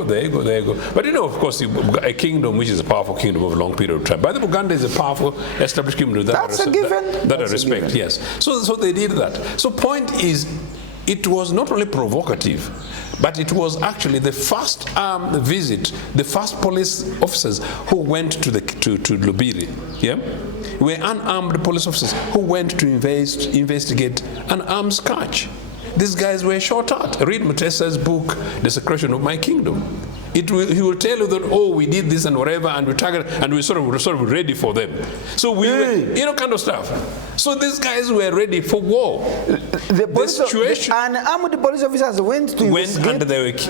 There you go. But of course, a kingdom which is a powerful kingdom over a long period of time. But Buganda is a powerful, established kingdom. That's a given. That I respect, yes. So they did that. So point is, it was not only provocative, but it was actually the first visit, the first police officers who went to Lubiri, were unarmed police officers who went to investigate an arms catch. These guys were shot at. Read Mutesa's book, Desecration of My Kingdom. He will tell you that, we did this and whatever, and we targeted, and we sort of ready for them. So we were, kind of stuff. So these guys were ready for war. The unarmed police officers went to investigate. And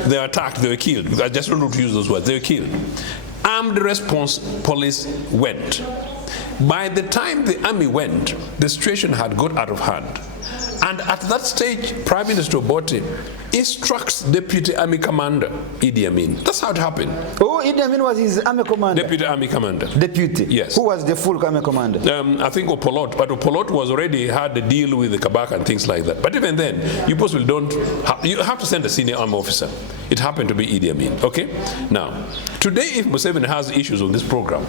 they were attacked, they were killed. I just don't know to use those words. They were killed. Armed response police went. By the time the army went, the situation had got out of hand. And at that stage, Prime Minister Obote instructs Deputy Army Commander Idi Amin. That's how it happened. Oh, Idi Amin was his army commander? Deputy Army Commander. Deputy? Yes. Who was the full army commander? I think Opolot, but Opolot was already had a deal with the Kabaka and things like that. But even then, you possibly you have to send a senior army officer. It happened to be Idi Amin, okay? Now, today if Museveni has issues on this program,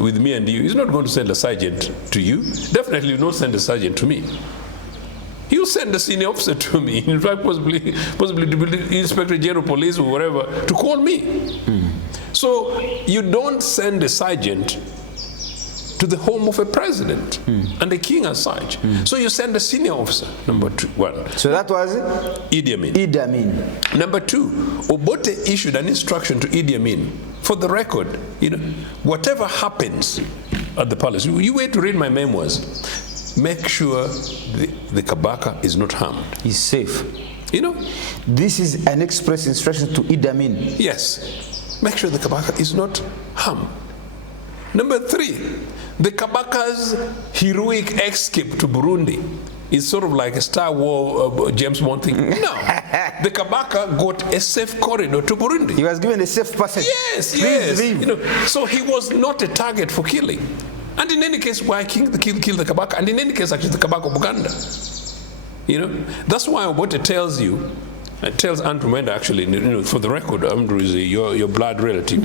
with me and you, he's not going to send a sergeant to you. Definitely will not send a sergeant to me. He'll send a senior officer to me, in fact, possibly the Inspector General Police or whatever, to call me. So you don't send a sergeant to the home of a president and a king as such. So you send a senior officer, number one. So that was Idi Amin. Idi Amin. Number two, Obote issued an instruction to Idi Amin. For the record, whatever happens at the palace, you wait to read my memoirs. Make sure the Kabaka is not harmed. He's safe. This is an express instruction to Idi Amin. Yes. Make sure the Kabaka is not harmed. Number three, the Kabaka's heroic escape to Burundi is sort of like a Star Wars James Bond thing. No. The Kabaka got a safe corridor to Burundi. He was given a safe passage. Yes. So he was not a target for killing. And in any case, why kill the Kabaka? And in any case, actually, the Kabaka of Buganda. That's why Obote tells Andrew Mwenda, actually, for the record, Andrew is your blood relative.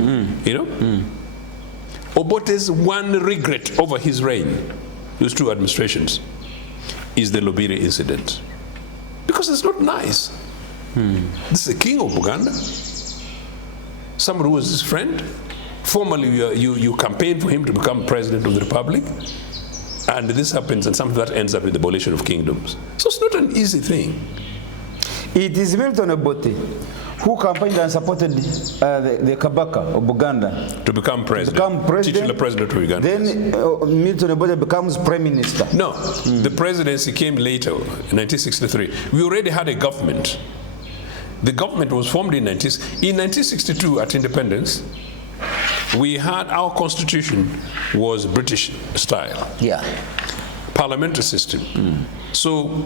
Obote's one regret over his reign, those two administrations, is the Lubiri incident. Because it's not nice. This is the king of Buganda, somebody who was his friend. Formally, you campaign for him to become president of the republic, and this happens, and something that ends up with the abolition of kingdoms. So it's not an easy thing. It is Milton Obote who campaigned and supported the Kabaka of Buganda to become president. Titular president of Uganda. Then Milton Obote becomes prime minister. No, the presidency came later, in 1963. We already had a government. The government was formed in 1962 at independence. We had, our constitution was British style. Yeah. Parliamentary system. So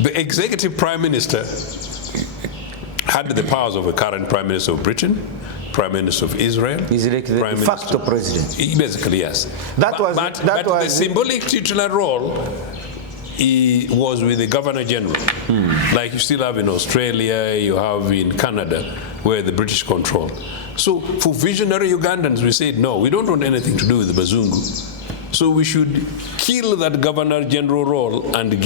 the executive prime minister had the powers of a current Prime Minister of Britain, Prime Minister of Israel. He's like the de facto president. Basically, yes. But the symbolic titular role was with the Governor General. Like you still have in Australia, you have in Canada, where the British control. So for visionary Ugandans, we said, no, we don't want anything to do with the Bazungu. So we should kill that Governor General role and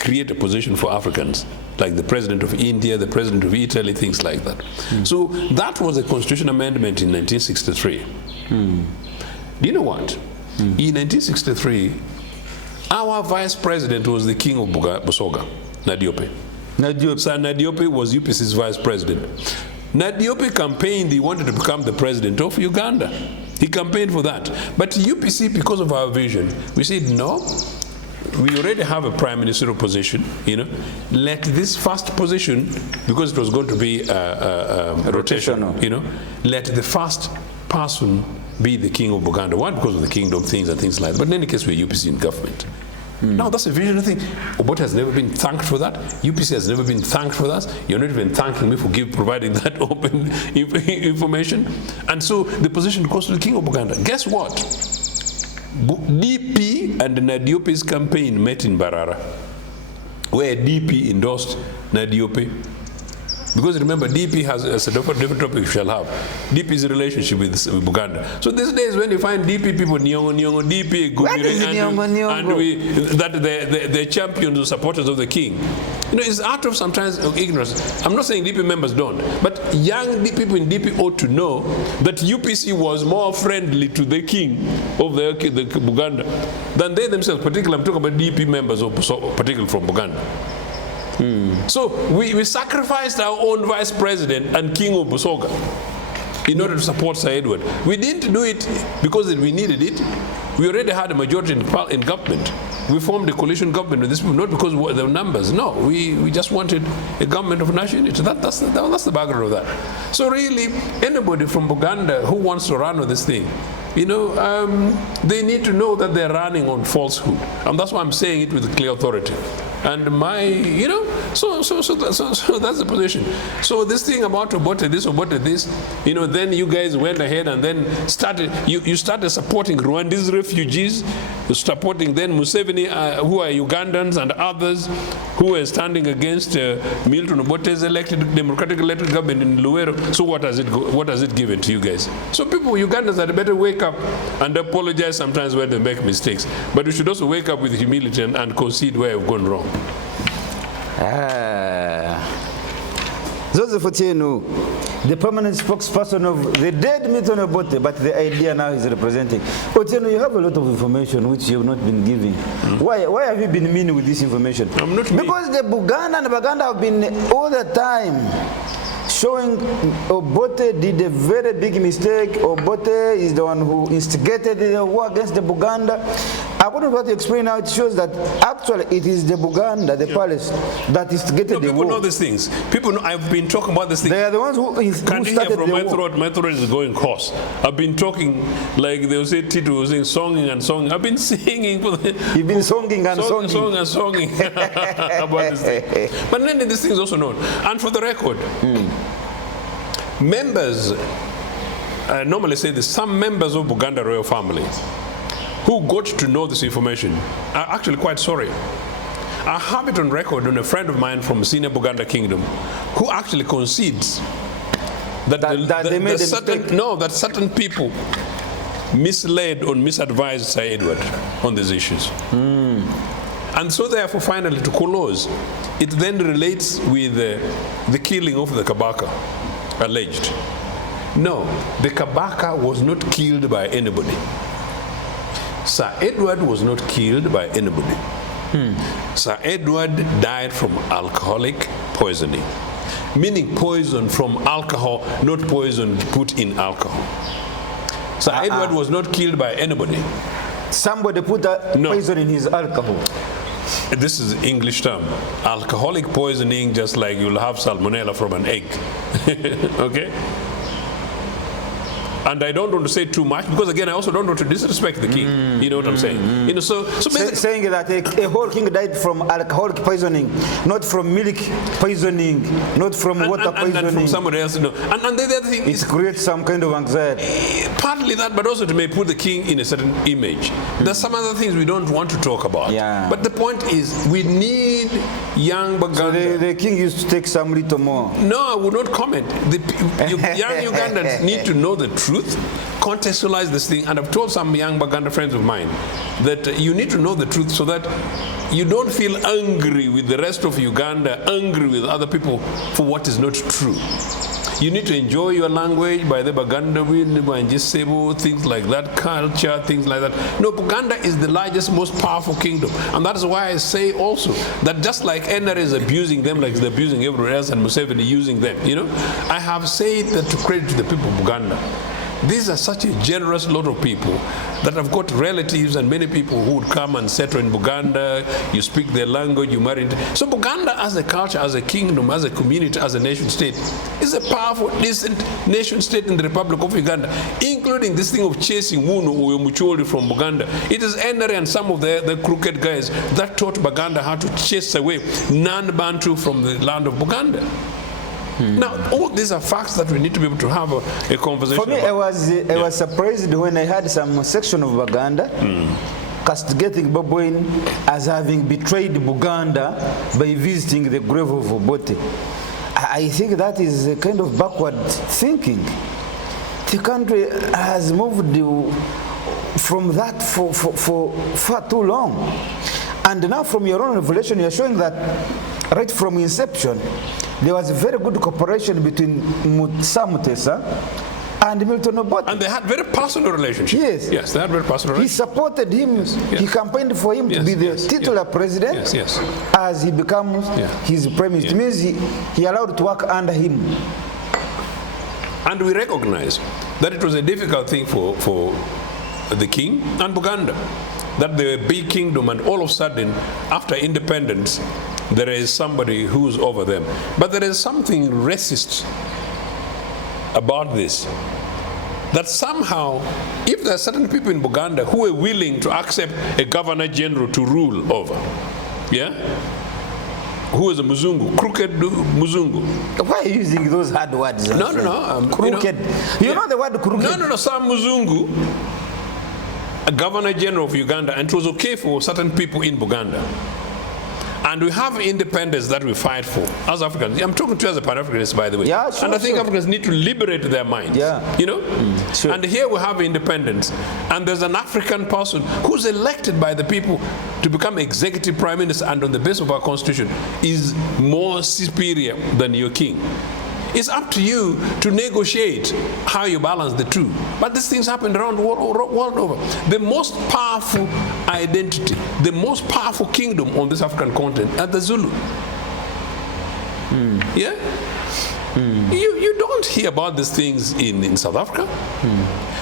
create a position for Africans, like the President of India, the President of Italy, things like that. So that was a constitutional amendment in 1963. Do you know what? In 1963, our vice president was the king of Busoga, Nadiope. So Nadiope was UPC's vice president. Nadiope campaigned, he wanted to become the president of Uganda. He campaigned for that. But UPC, because of our vision, we said, no, we already have a prime ministerial position, let this first position, because it was going to be rotational, let the first person be the king of Buganda. One, because of the kingdom things and things like that. But in any case, we're UPC in government. Now, that's a visionary thing. Obote has never been thanked for that. UPC has never been thanked for that. You're not even thanking me for providing that open information. And so the position goes to the king of Buganda. Guess what? DP and Nadiope's campaign met in Barara, where DP endorsed Nadiope. Because remember, DP has a different topic we shall have. DP's relationship with Buganda. So these days when you find DP people, Nyongo, DP, that the champions or supporters of the king, it's out of sometimes ignorance. I'm not saying DP members don't, but young people in DP ought to know that UPC was more friendly to the king of the Buganda than they themselves. Particularly, I'm talking about DP members, particularly from Buganda. So we sacrificed our own vice president and king of Busoga in order to support Sir Edward. We didn't do it because we needed it. We already had a majority in government. We formed a coalition government with this people, not because of the numbers. No, we just wanted a government of national unity. That's the background of that. So really, anybody from Buganda who wants to run with this thing, they need to know that they're running on falsehood. And that's why I'm saying it with clear authority. And so that's the position. So this thing about Obote this, then you guys went ahead and then started, you started supporting Rwandese refugees, supporting then Museveni, who are Ugandans, and others who are standing against Milton Obote's democratic elected government in Luwero. So what has it given to you guys? So people, Ugandans, had better wake up and apologize sometimes when they make mistakes. But we should also wake up with humility and concede where we've gone wrong. Joseph Ochieno, the permanent spokesperson of the dead Milton Obote, but the idea now is representing. Ochieno, you have a lot of information which you have not been giving. Why have you been mean with this information? I'm not mean. Because the Buganda and Baganda have been all the time showing Obote did a very big mistake. Obote is the one who instigated the war against the Buganda. According to what you explain now, it shows that actually it is the Buganda, the palace, that instigated the war. People know these things. People know, I've been talking about these things. They are the ones who Can't you started hear from the my war. throat? My throat is going hoarse. I've been talking, like they will say, Tito was saying, songing and songing. I've been singing. You've been songing and songing. Songing about this thing. But then this thing is also known. And for the record, members, I normally say this, some members of Buganda royal family who got to know this information are actually quite sorry. I have it on record on a friend of mine from senior Buganda kingdom who actually concedes that certain people misled or misadvised Sir Edward on these issues. And so therefore, finally, to close, it then relates with the killing of the Kabaka, alleged. No, the Kabaka was not killed by anybody. Sir Edward was not killed by anybody. Sir Edward died from alcoholic poisoning, meaning poison from alcohol, not poison put in alcohol. Sir Edward was not killed by anybody. Somebody put poison in his alcohol. This is English term. Alcoholic poisoning, just like you'll have salmonella from an egg. Okay? And I don't want to say too much because, again, I also don't want to disrespect the king. You know what I'm saying? You know, so saying that a whole king died from alcoholic poisoning, not from milk poisoning, not from water poisoning. And from somebody else, you know. And the other thing is, it creates some kind of anxiety. Partly that, but also to may put the king in a certain image. There's some other things we don't want to talk about. Yeah. But the point is, we need young Baganda. So the king used to take some little more. No, I would not comment. The young Ugandans need to know the truth, contextualize this thing, and I've told some young Baganda friends of mine that you need to know the truth so that you don't feel angry with the rest of Uganda, angry with other people for what is not true. You need to enjoy your language by the Baganda, things like that, culture, things like that. No, Buganda is the largest, most powerful kingdom. And that is why I say also that just like NRA is abusing them like they're abusing everywhere else and Museveni using them, you know, I have said that to credit to the people of Buganda. These are such a generous lot of people that have got relatives and many people who would come and settle in Buganda. You speak their language, you marry. So Buganda as a culture, as a kingdom, as a community, as a nation state, is a powerful, decent nation state in the Republic of Uganda, including this thing of chasing Wunu or Mucholi from Buganda. It is NRA and some of the crooked guys that taught Buganda how to chase away non-Bantu from the land of Buganda. Now, all these are facts that we need to be able to have a conversation about. For me, I was surprised when I had some section of Buganda castigating Baboin as having betrayed Buganda by visiting the grave of Obote. I think that is a kind of backward thinking. The country has moved from that for far too long. And now from your own revelation, you're showing that right from inception, there was a very good cooperation between Sam Mutesa and Milton Obote. And they had very personal relationship. Yes. Yes, they had very personal relationship. He supported him. Yes. He campaigned for him to be the titular president as he becomes his prime minister. It means he allowed to work under him. And we recognize that it was a difficult thing for the king and Buganda, that they were a big kingdom and all of a sudden, after independence, there is somebody who's over them. But there is something racist about this, that somehow, if there are certain people in Buganda who are willing to accept a governor general to rule over, who is a Muzungu, crooked Muzungu. Why are you using those hard words? No. Crooked. You know the word crooked? No, some Muzungu, a governor general of Uganda, and it was okay for certain people in Buganda. And we have independence that we fight for as Africans. I'm talking to you as a Pan-Africanist, by the way. Yeah, sure, and I think Africans need to liberate their minds. Yeah. You know? Sure. And here we have independence. And there's an African person who's elected by the people to become executive prime minister, and on the basis of our constitution is more superior than your king. It's up to you to negotiate how you balance the two. But these things happen around the world over. The most powerful identity, the most powerful kingdom on this African continent are the Zulu. Yeah? You don't hear about these things in South Africa.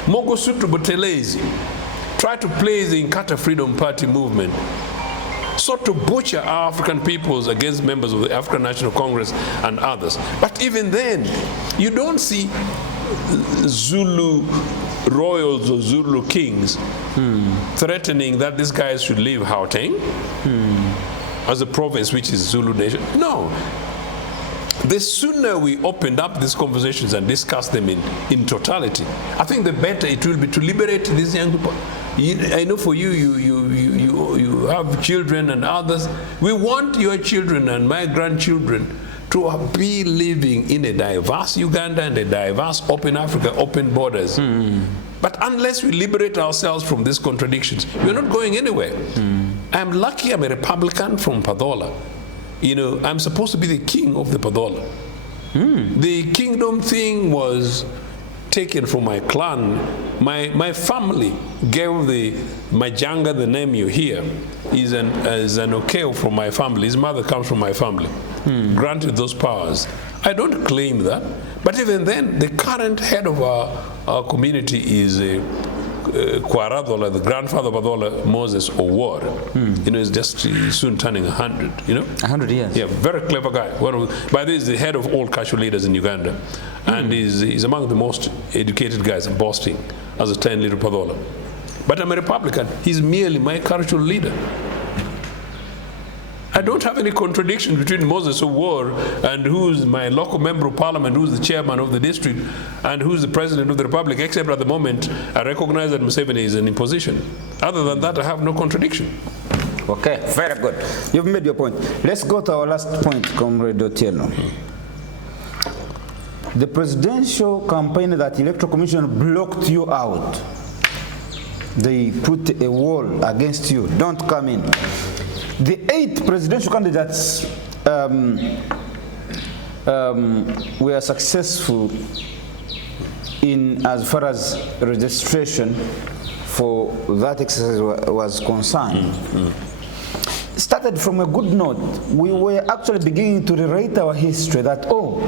Mangosuthu Buthelezi tried to play the Inkatha Freedom Party movement, sought to butcher our African peoples against members of the African National Congress and others. But even then, you don't see Zulu royals or Zulu kings threatening that these guys should leave Gauteng as a province which is Zulu nation. No. The sooner we opened up these conversations and discuss them in totality, I think the better it will be to liberate these young people. I know for you have children and others. We want your children and my grandchildren to be living in a diverse Uganda and a diverse open Africa, open borders. But unless we liberate ourselves from these contradictions, we're not going anywhere. I'm lucky I'm a Republican from Padola. You know, I'm supposed to be the king of the Padola. The kingdom thing was taken from my clan. My family gave Majanga the name you hear is an Okeo from my family. His mother comes from my family. Granted those powers. I don't claim that. But even then, the current head of our community is Kwaradola, the grandfather of Adola, Moses Owar. You know, he's soon turning 100, you know? 100 years. Yeah, very clever guy. By the way, he's the head of all Kashu leaders in Uganda. and he's among the most educated guys in Boston as a 10-liter Padola. But I'm a Republican. He's merely my cultural leader. I don't have any contradiction between Moses Owuor and who's my local member of parliament, who's the chairman of the district, and who's the president of the republic, except at the moment I recognize that Museveni is an imposition. Other than that, I have no contradiction. Okay, very good. You've made your point. Let's go to our last point, Comrade Otieno. The presidential campaign that the Electoral Commission blocked you out. They put a wall against you. Don't come in. The 8 presidential candidates were successful in as far as registration for that exercise was concerned. Started from a good note. We were actually beginning to rewrite our history that, oh,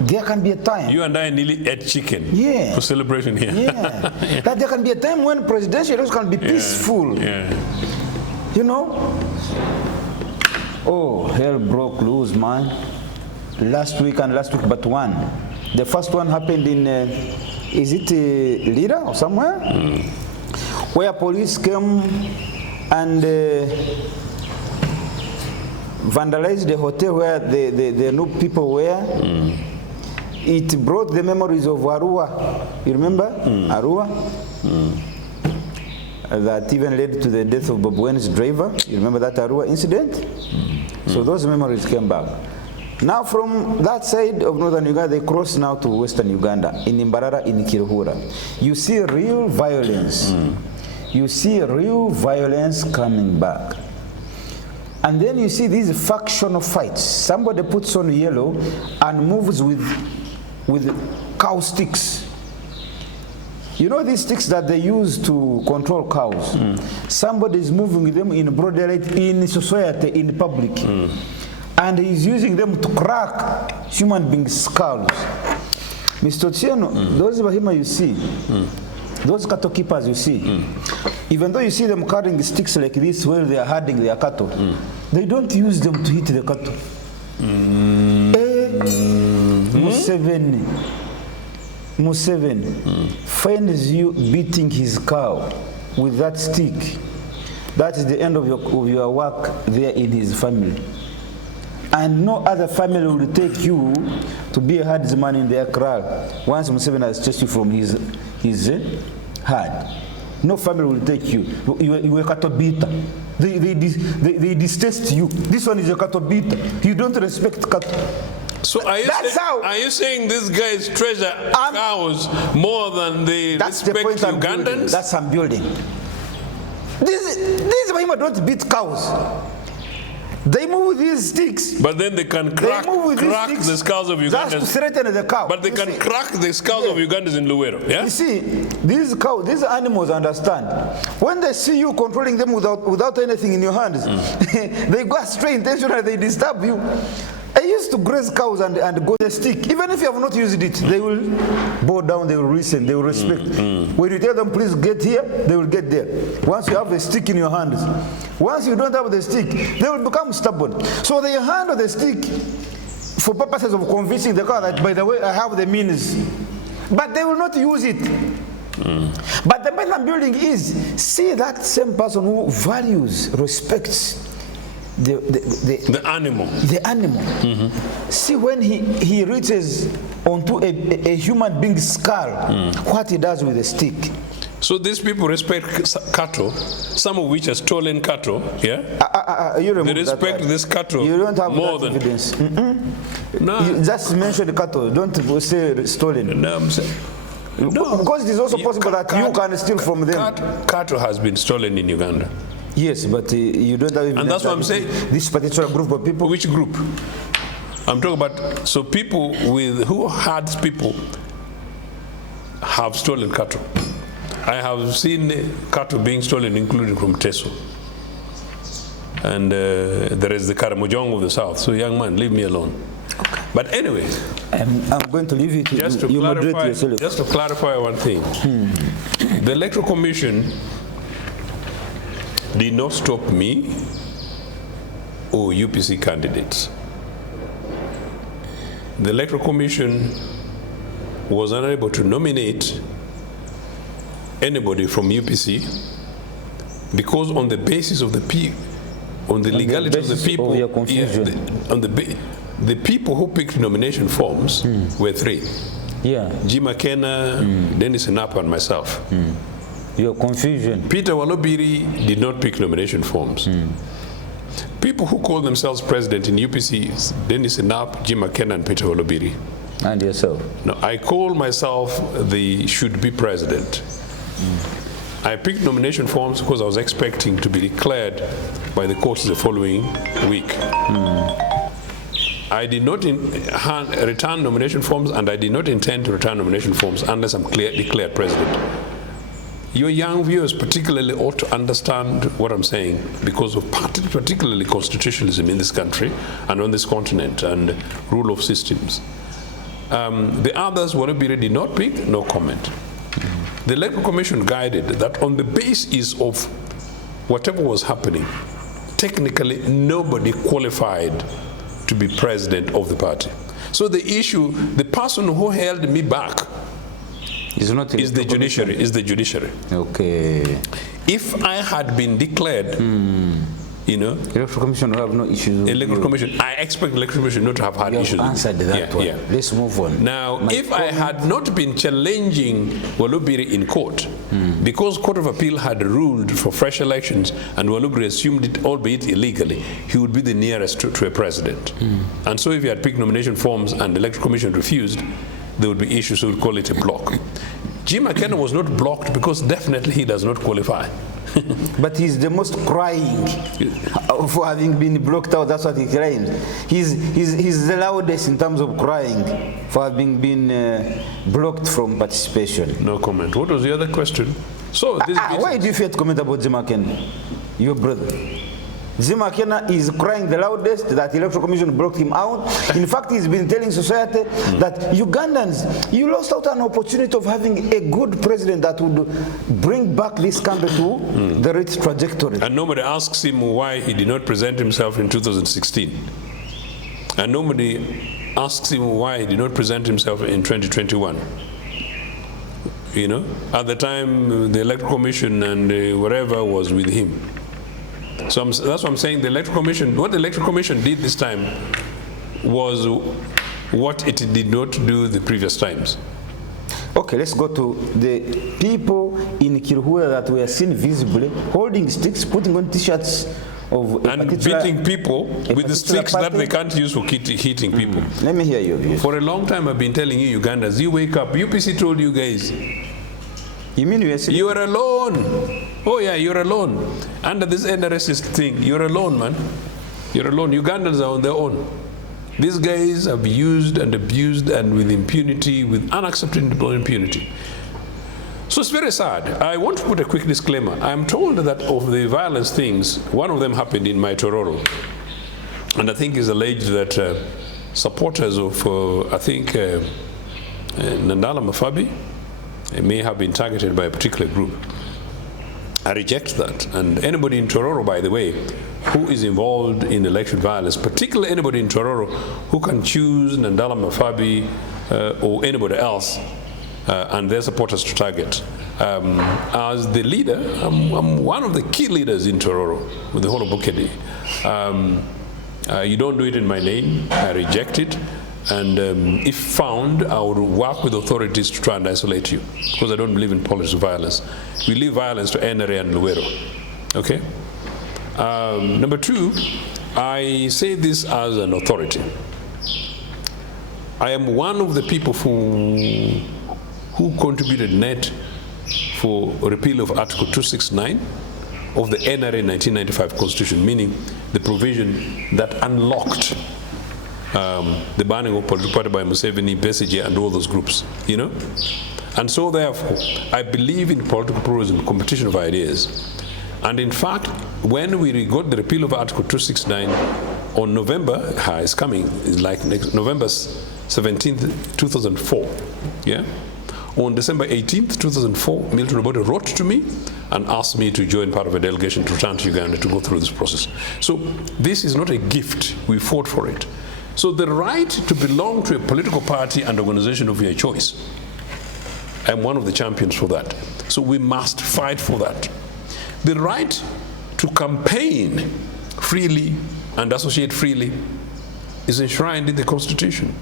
there can be a time. You and I nearly ate chicken yeah. for celebration here. Yeah. That there can be a time when presidential elections can be peaceful. Yeah. You know? Oh, hell broke loose, man. Last week but one. The first one happened in, is it Lira or somewhere? Where police came and vandalized the hotel where the new people were. It brought the memories of Arua. You remember? Arua? That even led to the death of Bob Wine's driver. You remember that Arua incident? So those memories came back. Now from that side of northern Uganda, they cross now to western Uganda, in Imbarara, in Kiruhura. You see real violence. You see real violence coming back. And then you see these factional fights. Somebody puts on yellow and moves with cow sticks. You know these sticks that they use to control cows? Somebody is moving them in broad daylight, in society, in public. And he's using them to crack human beings' skulls. Mr. Ochieno, those Bahima you see, those cattle keepers you see, even though you see them carrying sticks like this while they are herding their cattle, they don't use them to hit the cattle. Museveni finds you beating his cow with that stick. That is the end of your work there in his family. And no other family will take you to be a herdsman in their kraal once Museveni has chased you from his herd. No family will take you. You are a cattle beater. They detest you. This one is a cattle beater. You don't respect cattle. So are you saying this guys treasure cows more than they respect Ugandans? That's I'm building. These Bahima don't beat cows. They move these sticks. But then they can crack the skulls of Ugandans. Just to threaten the cow. But they can crack the skulls of Ugandans in Luwero. Yeah? You see, these animals understand. When they see you controlling them without anything in your hands, they go astray intentionally, they disturb you. I used to graze cows and go the stick. Even if you have not used it, they will bow down, they will listen, they will respect. When you tell them, please get here, they will get there. Once you have the stick in your hands. Once you don't have the stick, they will become stubborn. So they handle the stick for purposes of convincing the cow that, by the way, I have the means. But they will not use it. But the point I'm building is, see that same person who values, respects the animal. The animal. See when he reaches onto a human being's skull, what he does with a stick. So these people respect cattle, some of which are stolen cattle, yeah? You they respect this cattle you don't have more that than evidence. No. You just mention the cattle, don't say stolen. No, I'm saying, no. Because it is also possible that you can steal from them. Cattle has been stolen in Uganda. Yes, but you don't have evidence. And that's what I'm saying. This particular group of people. Which group? I'm talking about, so people who herds people have stolen cattle. I have seen cattle being stolen, including from Teso. And there is the Karamojong of the south. So young man, leave me alone. Okay. But anyway. I'm going to leave you to moderate yourself. Just to clarify one thing. The Electoral Commission did not stop me or UPC candidates. the Electoral Commission was unable to nominate anybody from UPC because on the basis of the legality of the people, the people who picked nomination forms were three. Yeah. Jim McKenna, Dennis Enap, and myself. Your confusion. Peter Walobiri did not pick nomination forms. People who call themselves president in UPC is Dennis Enap, Jim McKenna, and Peter Walobiri. And yourself? No, I call myself the should-be president. I picked nomination forms because I was expecting to be declared by the courts the following week. I did not return nomination forms, and I did not intend to return nomination forms unless I'm declared president. Your young viewers particularly ought to understand what I'm saying because of particularly constitutionalism in this country and on this continent and rule of systems. The others, Walobiri did not pick, no comment. The Electoral Commission guided that on the basis of whatever was happening, technically nobody qualified to be president of the party. So the issue, the person who held me back is the judiciary. Okay. If I had been declared, you know, Electoral Commission will have no issues. Electoral Commission, I expect Electoral Commission not to have had issues. You have answered that one. Yeah. Let's move on. Now, if I had not been challenging Walobiri in court, because Court of Appeal had ruled for fresh elections and Walobiri assumed it, albeit illegally, he would be the nearest to a president. And so if he had picked nomination forms and the Electoral Commission refused, there would be issues, so we'll call it a block. Jim McKenna was not blocked because definitely he does not qualify. But he's the most crying for having been blocked out. That's what he claims. He's the loudest in terms of crying for having been blocked from participation. No comment. What was the other question? So why do you fear to comment about Jim McKenna, your brother? Jim McKenna is crying the loudest that the Electoral Commission blocked him out. In fact, he's been telling society that Ugandans, you lost out an opportunity of having a good president that would bring back this country to the right trajectory. And nobody asks him why he did not present himself in 2016. And nobody asks him why he did not present himself in 2021. You know, at the time, the Electoral Commission and whatever was with him. So that's what I'm saying. The Electoral Commission, what the Electoral Commission did this time was what it did not do the previous times. Okay, let's go to the people in Kiruhura that were seen visibly holding sticks, putting on t-shirts of and beating people with the sticks that they can't use for hitting people. Let me hear you. For a long time I've been telling you Ugandans, you wake up. UPC told you guys, you mean you are alone. Oh yeah, you're alone. Under this NRS thing, you're alone, man. You're alone. Ugandans are on their own. These guys have used and abused and with impunity, with unacceptable impunity. So it's very sad. I want to put a quick disclaimer. I'm told that of the violence things, one of them happened in my Tororo. And I think it's alleged that supporters of, I think, Nandala Mafabi may have been targeted by a particular group. I reject that. And anybody in Tororo, by the way, who is involved in election violence, particularly anybody in Tororo who can choose Nandala Mafabi or anybody else and their supporters to target. As the leader, I'm one of the key leaders in Tororo with the whole of Obote. You don't do it in my name. I reject it. And if found, I would work with authorities to try and isolate you, because I don't believe in politics of violence. We leave violence to NRA and Luero. Okay? Number two, I say this as an authority. I am one of the people who contributed net for repeal of Article 269 of the NRA 1995 Constitution, meaning the provision that unlocked the banning of political party by Museveni, Besigye, and all those groups, you know? And so therefore, I believe in political pluralism, competition of ideas. And in fact, when we got the repeal of Article 269 on November, it's coming, it's like next November 17th, 2004, yeah? On December 18th, 2004, Milton Obote wrote to me and asked me to join part of a delegation to return to Uganda to go through this process. So this is not a gift, we fought for it. So the right to belong to a political party and organization of your choice, I'm one of the champions for that. So we must fight for that. The right to campaign freely and associate freely is enshrined in the Constitution.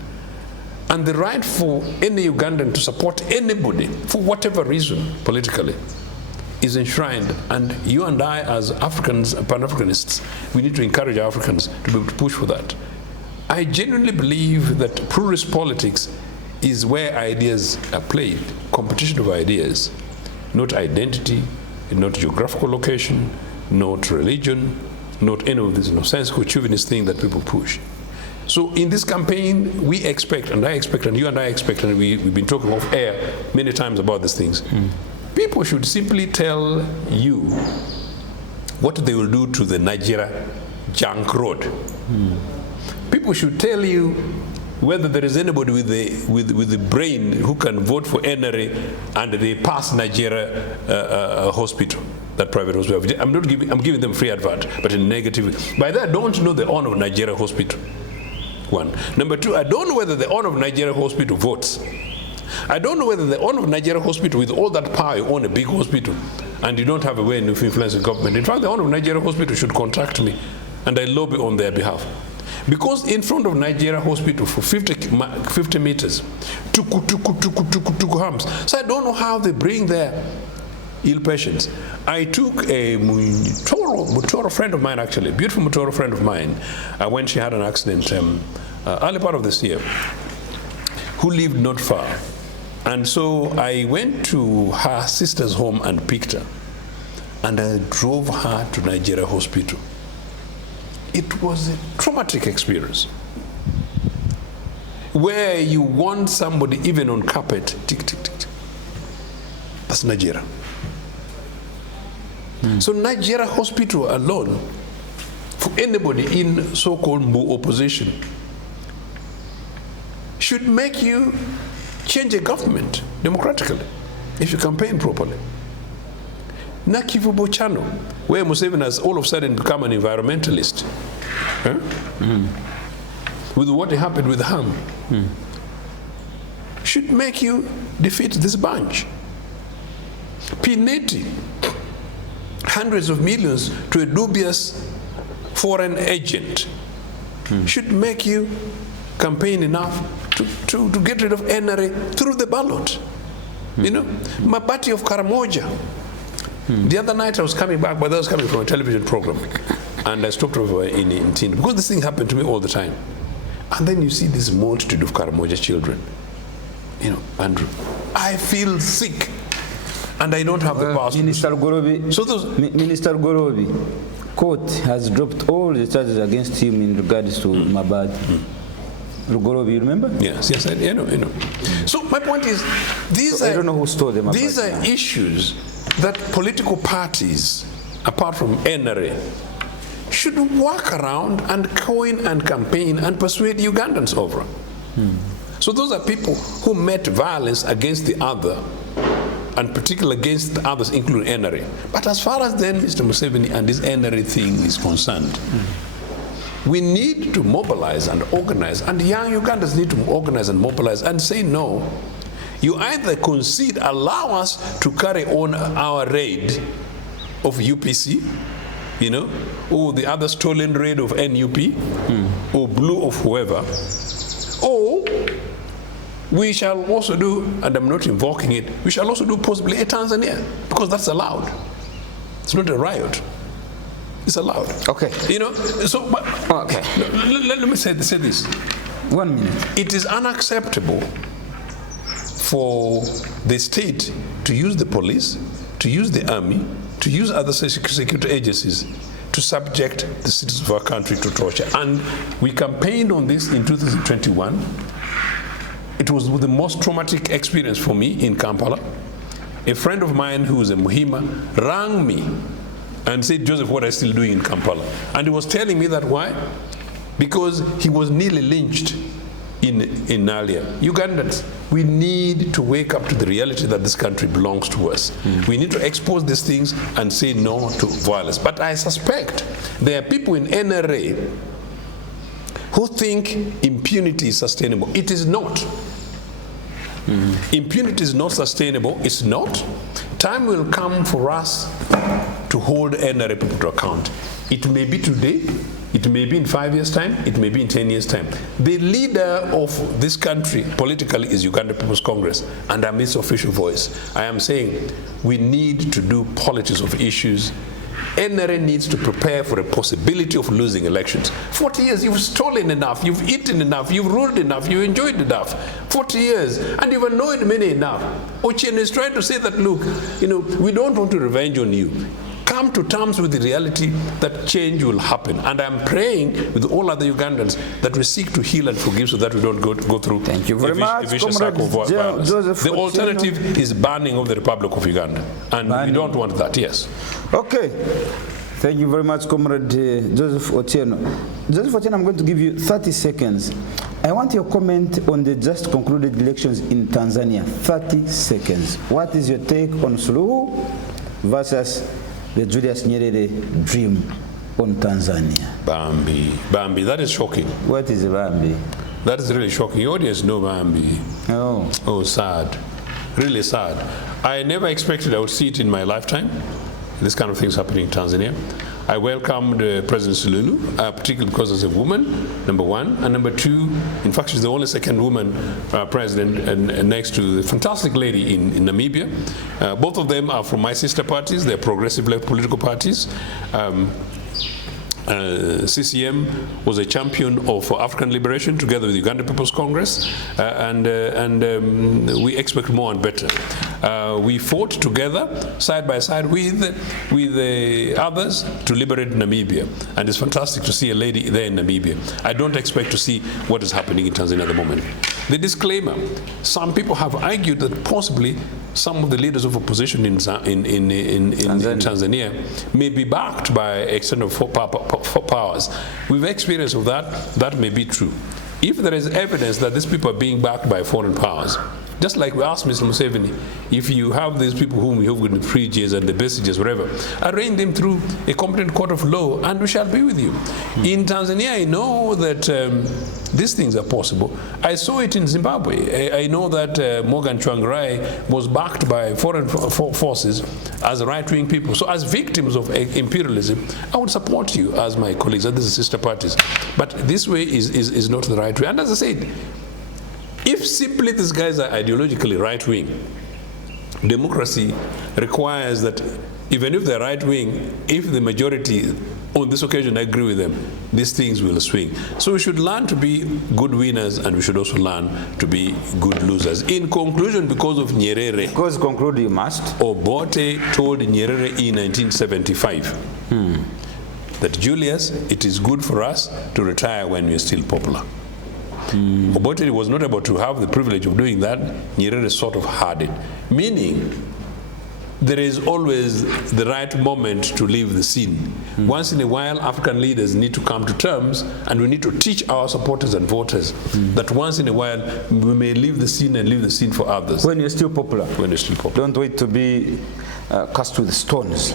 And the right for any Ugandan to support anybody for whatever reason politically is enshrined. And you and I, as Africans, Pan-Africanists, we need to encourage Africans to be able to push for that. I genuinely believe that pluralist politics is where ideas are played, competition of ideas, not identity, not geographical location, not religion, not any of these nonsensical chauvinist thing that people push. So in this campaign, we expect, and I expect, and you and I expect, and we've been talking off air many times about these things. People should simply tell you what they will do to the Nigeria junk road. People should tell you whether there is anybody with the brain who can vote for NRA and they pass Nigeria hospital, that private hospital. I'm giving them free advert, but in negative. By that, I don't know the owner of Nigeria hospital. One. Number two, I don't know whether the owner of Nigeria hospital votes. I don't know whether the owner of Nigeria hospital, with all that power, you own a big hospital, and you don't have a way to influence the government. In fact, the owner of Nigeria hospital should contact me, and I lobby on their behalf. Because in front of Nigeria hospital for 50 meters, tuku hams. So I don't know how they bring their ill patients. I took a Mutoro friend of mine, actually, a beautiful Mutoro friend of mine, when she had an accident early part of this year, who lived not far. And so I went to her sister's home and picked her. And I drove her to Nigeria hospital. It was a traumatic experience where you want somebody even on carpet, tick, tick, tick, tick. That's Nigeria. So Nigeria hospital alone, for anybody in so-called Mbu opposition, should make you change a government democratically if you campaign properly. Hands-Ochieno, where Museveni has all of a sudden become an environmentalist, with what happened with Ham, should make you defeat this bunch. Pineti, hundreds of millions to a dubious foreign agent, should make you campaign enough to get rid of NRA through the ballot. You know, Mabati of Karamoja. The other night I was coming back, but I was coming from a television program, and I stopped over in Tinda, because this thing happened to me all the time. And then you see this multitude of Karamoja children. You know, Andrew, I feel sick, and I don't have the power. Minister Gorobi, court has dropped all the charges against him in regards to Mabati. Gorobi, you remember? Yes, I know. So my point is, I don't know who stole them. These are issues that political parties, apart from NRA, should work around and coin and campaign and persuade Ugandans over. So those are people who met violence against the other, and particularly against the others, including NRA. But as far as then Mr. Museveni and this NRA thing is concerned, we need to mobilize and organize, and young Ugandans need to organize and mobilize and say no. You either concede, allow us to carry on our raid of UPC, you know, or the other stolen raid of NUP, or blue of whoever, or we shall also do, and I'm not invoking it, we shall also do possibly a Tanzania, because that's allowed. It's not a riot. It's allowed. Okay. You know, so, but, okay. Let me say this. 1 minute. It is unacceptable for the state to use the police, to use the army, to use other security agencies to subject the citizens of our country to torture. And we campaigned on this in 2021. It was the most traumatic experience for me in Kampala. A friend of mine who is a Muhima rang me and said, Joseph, what are you still doing in Kampala? And he was telling me that why? Because he was nearly lynched in Nalia. Ugandans, we need to wake up to the reality that this country belongs to us. We need to expose these things and say no to violence. But I suspect there are people in NRA who think impunity is sustainable. It is not. Impunity is not sustainable. It's not. Time will come for us to hold NRA people to account. It may be today, it may be in 5 years' time, it may be in 10 years' time. The leader of this country politically is Uganda People's Congress, and I'm its official voice. I am saying we need to do politics of issues. NRA needs to prepare for a possibility of losing elections. 40 years, you've stolen enough, you've eaten enough, you've ruled enough, you've enjoyed enough. 40 years, and you've annoyed many enough. Ochieno is trying to say that, look, we don't want to revenge on you. Come to terms with the reality that change will happen. And I'm praying with all other Ugandans that we seek to heal and forgive so that we don't go through Thank you very much, a vicious cycle of violence. The alternative is banning of the Republic of Uganda. And we don't want that, yes. Okay. Thank you very much, Comrade Joseph Ochieno. Joseph Ochieno, I'm going to give you 30 seconds. I want your comment on the just concluded elections in Tanzania. 30 seconds. What is your take on Suluhu versus the Julius Nyerere dream on Tanzania? Bambi, that is shocking. What is Bambi? That is really shocking. Your audience know Bambi. Oh, sad. Really sad. I never expected I would see it in my lifetime. This kind of things happening in Tanzania. I welcomed President Suluhu, particularly because as a woman, number one, and number two, in fact, she's the only second woman president, and next to the fantastic lady in Namibia. Both of them are from my sister parties. They're progressive left political parties. CCM was a champion of African liberation together with Uganda People's Congress, and we expect more and better. We fought together, side by side with the others to liberate Namibia, and it's fantastic to see a lady there in Namibia. I don't expect to see what is happening in Tanzania at the moment. The disclaimer, some people have argued that possibly some of the leaders of opposition in Tanzania may be backed by external powers. We've experienced of that. That may be true. If there is evidence that these people are being backed by foreign powers, just like we asked Mr. Museveni, if you have these people whom we have with the preachers and the messages, whatever, arrange them through a competent court of law and we shall be with you. In Tanzania, I know that these things are possible. I saw it in Zimbabwe. I know that Morgan Tsvangirai was backed by foreign forces as right-wing people. So as victims of imperialism, I would support you as my colleagues, as the sister parties. But this way is not the right way. And as I said, if simply these guys are ideologically right-wing, democracy requires that even if they're right-wing, if the majority on this occasion agree with them, these things will swing. So we should learn to be good winners and we should also learn to be good losers. In conclusion, because of Nyerere. Because conclude you must. Obote told Nyerere in 1975 that, Julius, it is good for us to retire when we're still popular. Obote was not able to have the privilege of doing that. Nyerere sort of had it. Meaning, there is always the right moment to leave the scene. Once in a while, African leaders need to come to terms, and we need to teach our supporters and voters that once in a while, we may leave the scene and leave the scene for others. When you're still popular. When you're still popular. Don't wait to be cast with stones.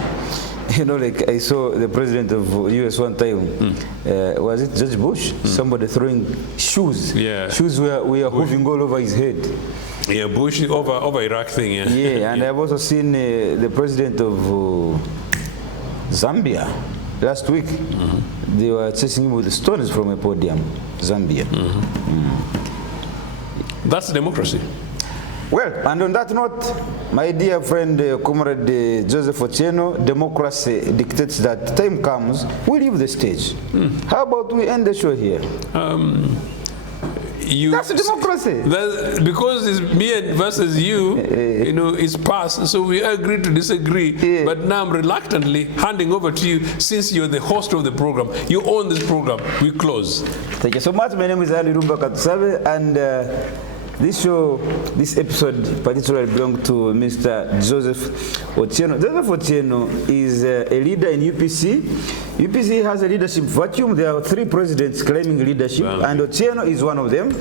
You know, like I saw the president of US one time, was it George Bush? Somebody throwing shoes. Yeah. Shoes were hovering all over his head. Yeah, Bush over Iraq thing. Yeah. Yeah, and I've also seen the president of Zambia last week. They were chasing him with stones from a podium. Zambia. That's democracy. Well, and on that note, my dear friend, Comrade Joseph Ochieno, democracy dictates that time comes, we leave the stage. How about we end the show here? That's democracy. Because it's me versus you, you know, it's past, so we agree to disagree. Yeah. But now I'm reluctantly handing over to you, since you're the host of the program. You own this program. We close. Thank you so much. My name is Ali Rumba Katusabe, and this show, this episode particularly belongs to Mr. Joseph Ochieno. Joseph Ochieno is a leader in UPC. UPC has a leadership vacuum. There are 3 presidents claiming leadership, and Ochieno is one of them.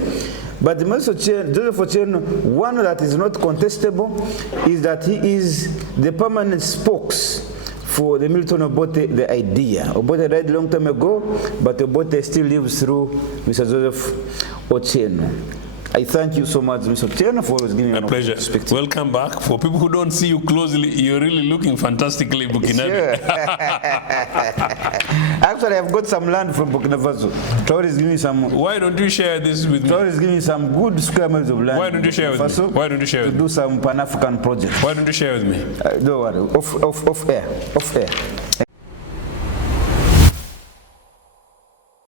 But Joseph Ochieno, one that is not contestable is that he is the permanent spokes for the Milton Obote the idea. Obote died a long time ago, but Obote still lives through Mr. Joseph Ochieno. I thank you so much, Mr. Ochieno, for always giving me a pleasure. Welcome back. For people who don't see you closely, you're really looking fantastically Burkinabe. Sure. Actually, I've got some land from Burkina Faso. Traore is giving me some. Why don't you share this with me? Traore is giving me some good square miles of land. Why don't you share with me? Why don't you share with me? To do some Pan-African projects. Why don't you share with me? Don't worry. Off air.